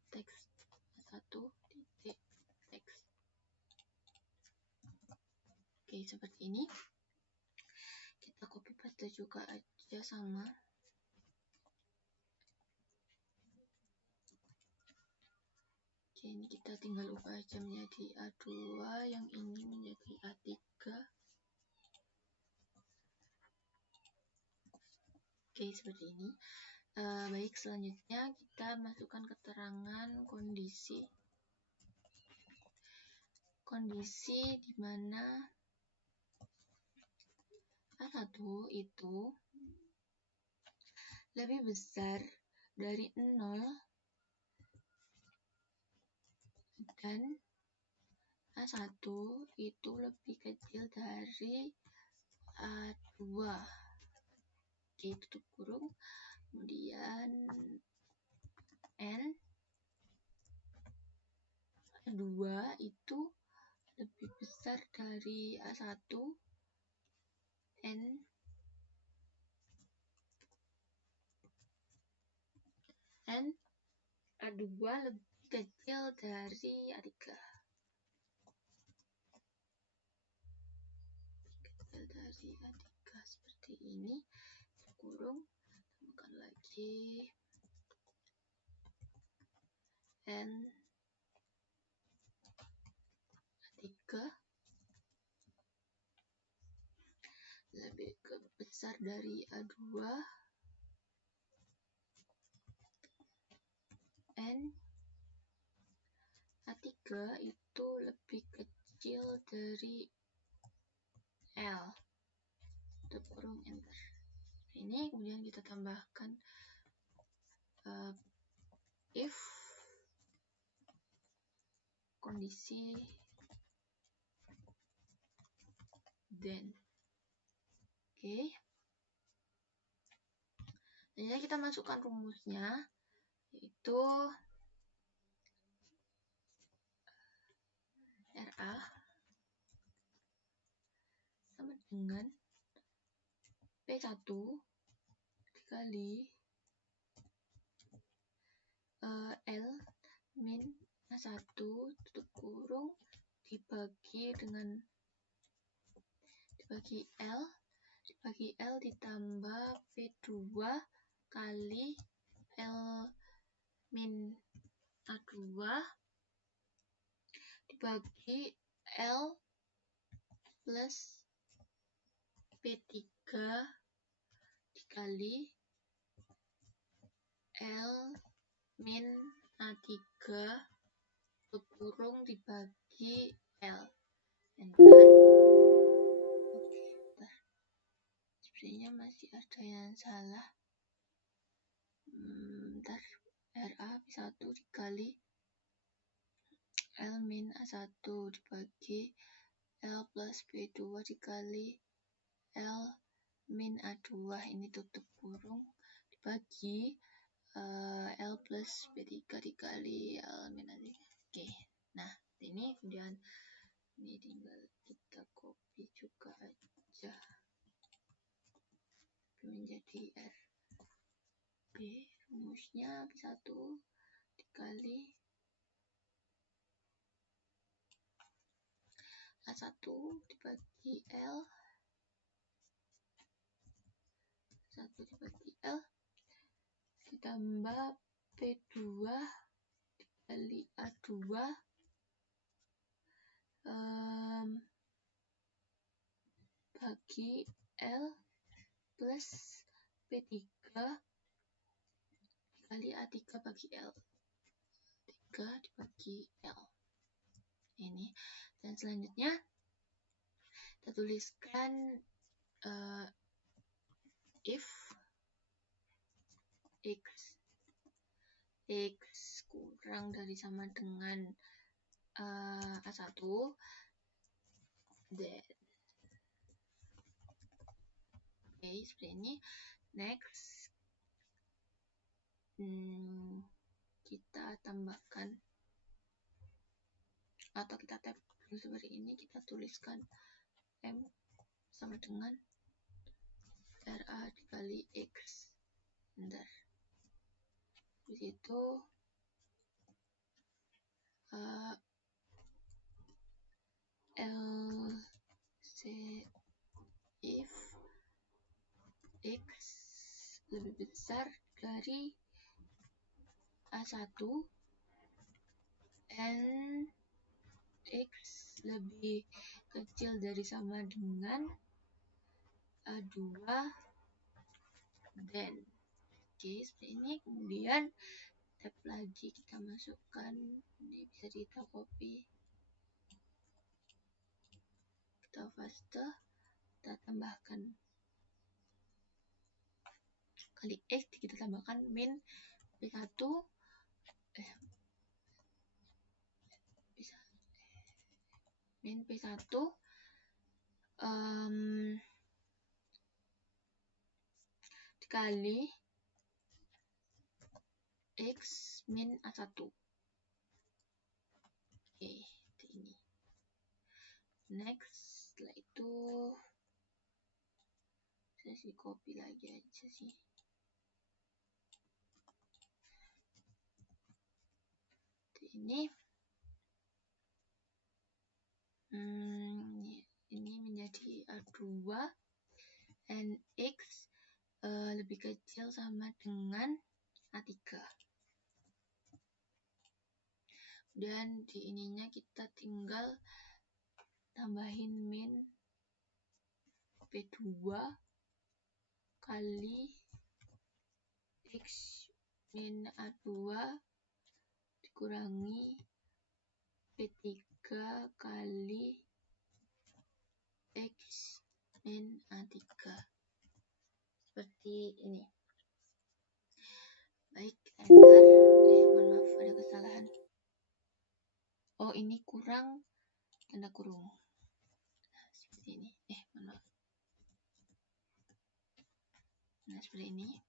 text A1 titik text. Oke, seperti ini. Kita copy paste juga aja sama. Oke, ini kita tinggal ubah aja menjadi A2, yang ini menjadi A3. Oke, seperti ini. Baik, selanjutnya kita masukkan keterangan kondisi. Kondisi di mana A1 itu lebih besar dari 0 dan A1 itu lebih kecil dari A2. Oke, tutup kurung. Kemudian N A2 itu lebih besar dari A1 N A2 lebih kecil dari A3. Kecil dari A3 seperti ini. Kurung, tambahkan lagi N A3 lebih besar dari A2 N A3 itu lebih kecil dari L. Tutup kurung enter. Ini kemudian kita tambahkan if kondisi then. Oke. Jadi kita masukkan rumusnya, yaitu RA sama dengan P1 dikali L min A1 tutup kurung dibagi L bagi L ditambah P2 kali L min A2 dibagi L plus P3 dikali L min A3 tutup kurung dibagi L. Enter. Oke, bentar. Sebenarnya masih ada yang salah. Bentar. RA P1 dikali L min A1 dibagi L plus P2 dikali L min A2, ini tutup kurung dibagi L plus P3 dikali L min A3. Oke, nah ini kemudian ini tinggal kita copy juga aja menjadi RB. Rumusnya P1 dikali A1 dibagi L, A1 dibagi L ditambah P2 dikali A2 bagi L plus P3 dikali A3 bagi L, 3 dibagi L. Ini, dan selanjutnya kita tuliskan if x kurang dari sama dengan A1, then seperti ini. Next, kita tambahkan atau kita tab dulu seperti ini, kita tuliskan M sama dengan RA dikali X. Bentar. Di situ LC if X lebih besar dari A1 and X lebih kecil dari sama dengan A2, then seperti ini. Kemudian tab lagi kita masukkan, ini bisa kita copy, kita paste, kita tambahkan kali X, kita tambahkan min P1 min P1 dikali X min A1. Oke, ini. Next, setelah itu saya sih copy lagi aja sih. Ini menjadi A2 and X lebih kecil sama dengan A3. Dan di ininya kita tinggal tambahin min P2 kali X min A2 dikurangi P3 kali X min A3. Seperti ini. Baik, enter. Mohon maaf, ada kesalahan. Oh, ini kurang tanda kurung. Nah, seperti ini. Mohon maaf. Nah, seperti ini.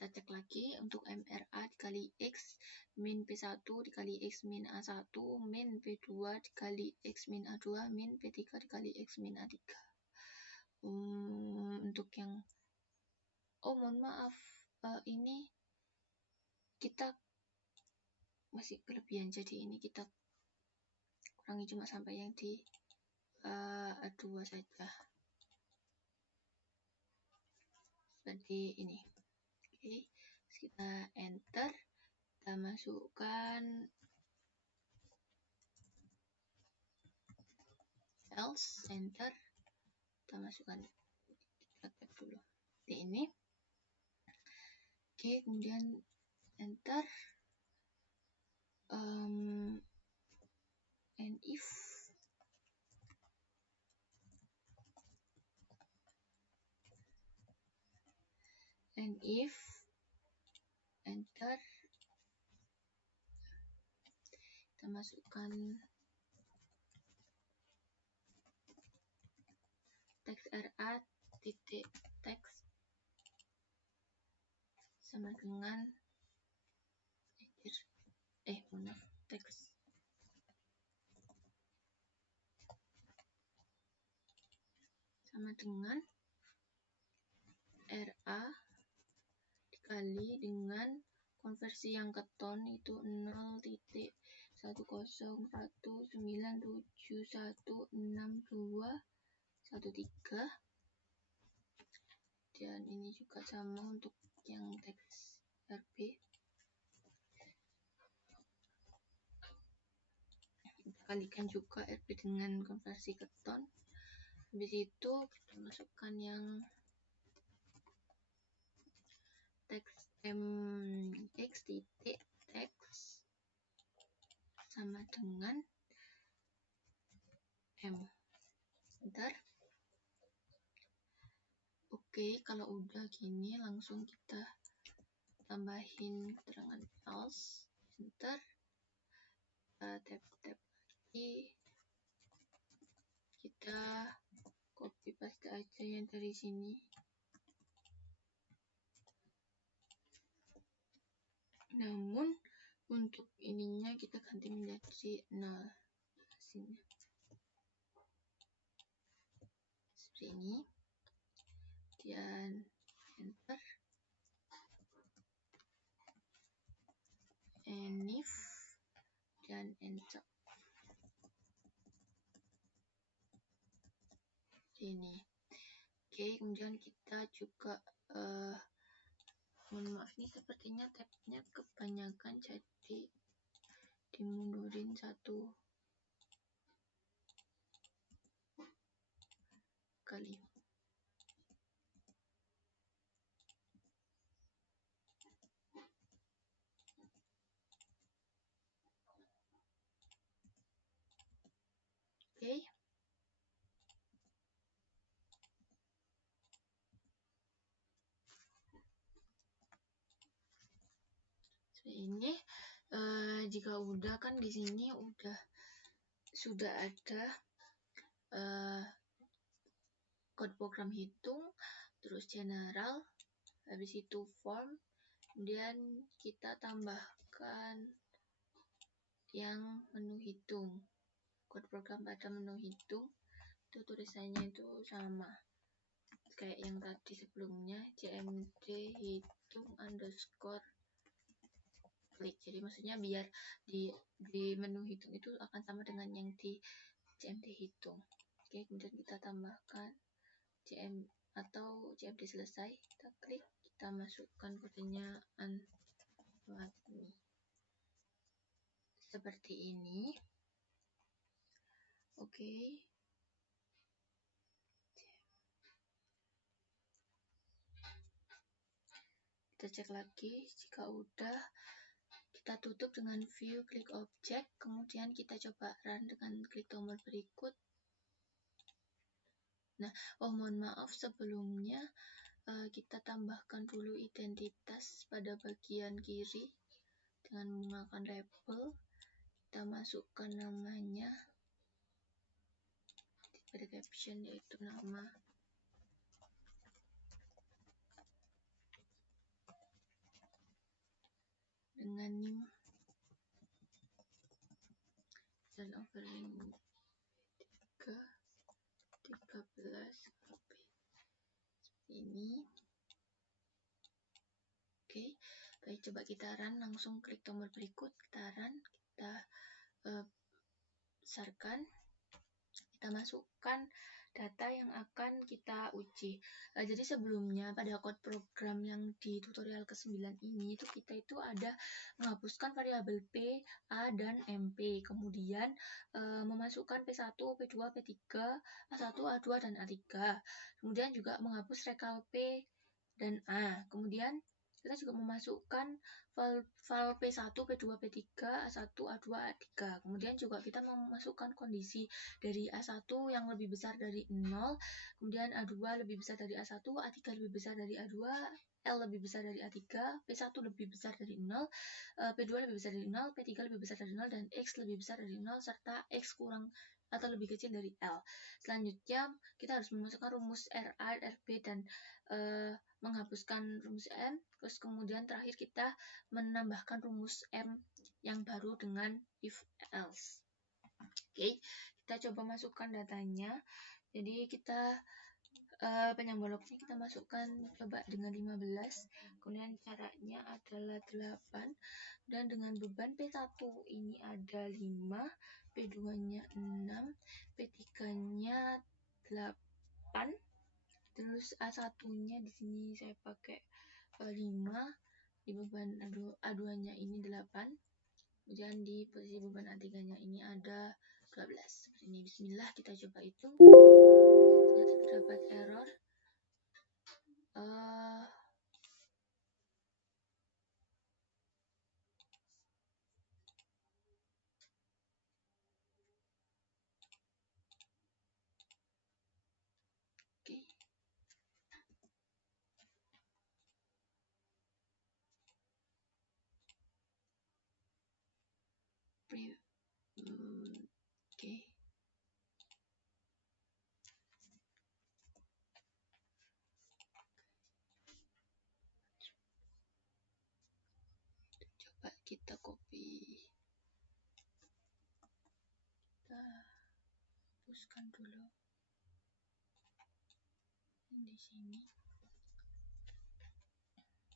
Kita cek lagi untuk MRA dikali X min P1 dikali X min A1 min P2 dikali X min A2 min P3 dikali X min A3. Untuk yang mohon maaf, ini kita masih kelebihan, jadi ini kita kurangi cuma sampai yang di A2 saja. seperti ini. Oke, kita enter, kita masukkan else, enter, kita masukkan, kita tap dulu seperti ini. Oke, kemudian enter, and if enter, kita masukkan teks RA titik teks sama dengan teks sama dengan RA dikali dengan konversi yang keton itu 0.10197162113, dan ini juga sama untuk yang teks RB. Kita kalikan juga RB dengan konversi keton. Habis itu kita masukkan yang teks mx titik teks sama dengan m. Bentar. Oke, kalau udah gini langsung kita tambahin keterangan else, enter, tap lagi, kita copy paste aja yang dari sini. Namun untuk ininya kita ganti menjadi 0 sini. Seperti ini. Dan enter, and if, dan enter. Ini. Oke, kemudian kita juga mohon maaf nih, sepertinya tabnya kebanyakan, jadi dimundurin satu kali. Oke. Ini jika udah kan di sini sudah ada kode program hitung, terus general, habis itu form, kemudian kita tambahkan yang menu hitung. Kode program pada menu hitung itu tulisannya itu sama kayak yang tadi sebelumnya, cmd hitung underscore klik. Jadi maksudnya biar di menu hitung itu akan sama dengan yang di cmd hitung. Oke, kemudian kita tambahkan cmd selesai, kita klik, kita masukkan kodenya seperti ini. Oke. Kita cek lagi, jika udah kita tutup dengan view klik object, kemudian kita coba run dengan klik tombol berikut. Nah, mohon maaf sebelumnya kita tambahkan dulu identitas pada bagian kiri dengan menggunakan label. Kita masukkan namanya pada caption, yaitu nama dengan new dan overlay 13 KB seperti ini. Oke, baik, coba kita run, langsung klik tombol berikut, kita run, kita besarkan, kita masukkan data yang akan kita uji. Jadi sebelumnya pada code program yang di tutorial ke-9 ini kita ada menghapuskan variabel P, A, dan MP. Kemudian memasukkan P1, P2, P3, A1, A2, dan A3. Kemudian juga menghapus rekal P dan A. Kemudian kita juga memasukkan file P1, P2, P3, A1, A2, A3. Kemudian juga kita memasukkan kondisi dari A1 yang lebih besar dari 0, kemudian A2 lebih besar dari A1, A3 lebih besar dari A2, L lebih besar dari A3, P1 lebih besar dari 0, P2 lebih besar dari 0, P3 lebih besar dari 0, dan X lebih besar dari 0, serta X kurang atau lebih kecil dari L. Selanjutnya, kita harus memasukkan rumus RA, RB, dan menghapuskan rumus M. Terus kemudian terakhir kita menambahkan rumus M yang baru dengan if else. Oke, kita coba masukkan datanya. Jadi kita penyambaloknya kita masukkan coba dengan 15. Kemudian caranya adalah 8, dan dengan beban P1 ini ada 5, P2-nya 6, P3-nya 8. Terus A1-nya di sini saya pakai 5, di beban A2-nya ini 8. Kemudian di posisi beban A3-nya ini ada 12. Seperti ini. Bismillah, kita coba hitung. Ternyata terdapat error. Oke. Oke. Coba kita copy. Kita hapuskan dulu. Di sini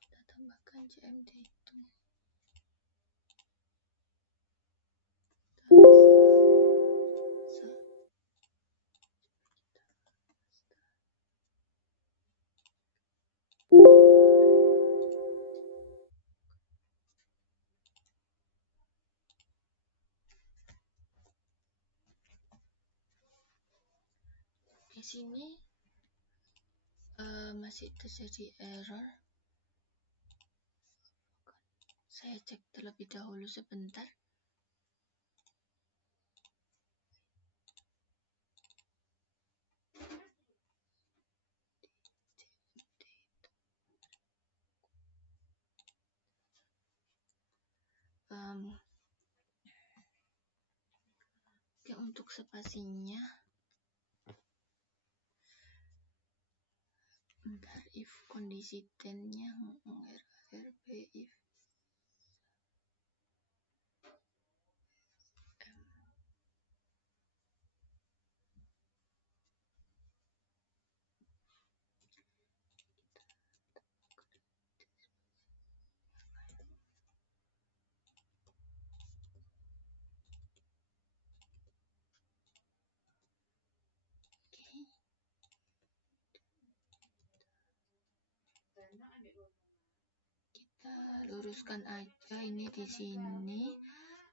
kita tambahkan CMD itu. Di sini masih terjadi error. Saya cek terlebih dahulu sebentar. Oke, untuk spasinya, bentar, if kondisi 10-nya RB if kita luruskan aja ini di sini,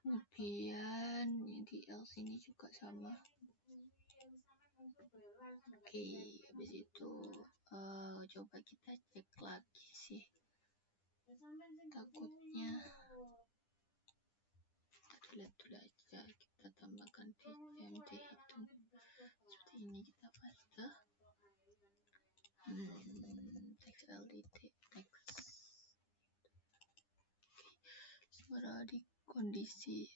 kemudian di L sini juga sama. Oke, habis itu coba kita cek lagi sih, takutnya kita lihat dulu aja, kita tambahkan TMD hitung seperti ini, kita paste text LDT text. Suara di kondisi,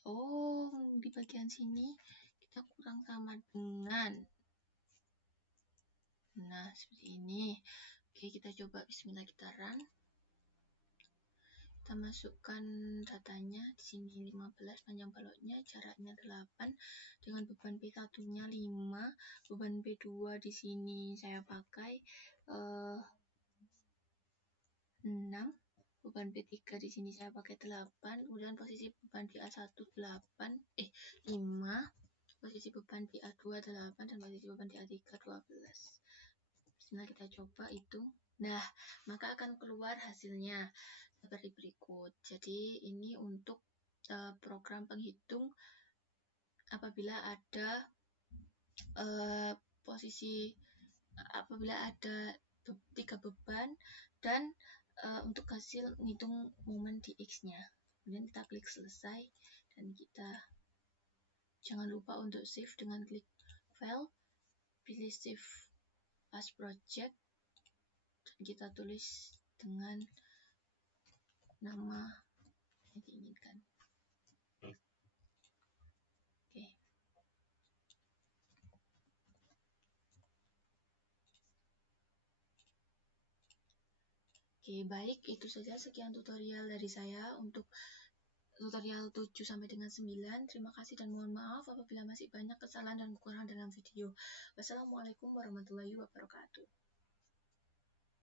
di bagian sini kita kurang sama dengan, nah seperti ini. Oke, kita coba bismillah, kita run. Kita masukkan datanya di sini 15, panjang baloknya, jaraknya 8, dengan beban P1-nya 5, beban P2 di sini saya pakai 6, beban P3 di sini saya pakai 8, kemudian posisi beban di A1 5, posisi beban di A2 8 dan posisi beban di A3 12. Bismillah, kita coba hitung. Nah, maka akan keluar hasilnya seperti berikut. Jadi ini untuk program penghitung apabila ada apabila ada 3 beban dan untuk hasil menghitung momen di X-nya. Kemudian kita klik selesai dan kita jangan lupa untuk save dengan klik file, pilih save as project, dan kita tulis dengan nama yang diinginkan. Oke, baik, itu saja sekian tutorial dari saya untuk tutorial 7 sampai dengan 9. Terima kasih dan mohon maaf apabila masih banyak kesalahan dan kekurangan dalam video. Wassalamualaikum warahmatullahi wabarakatuh.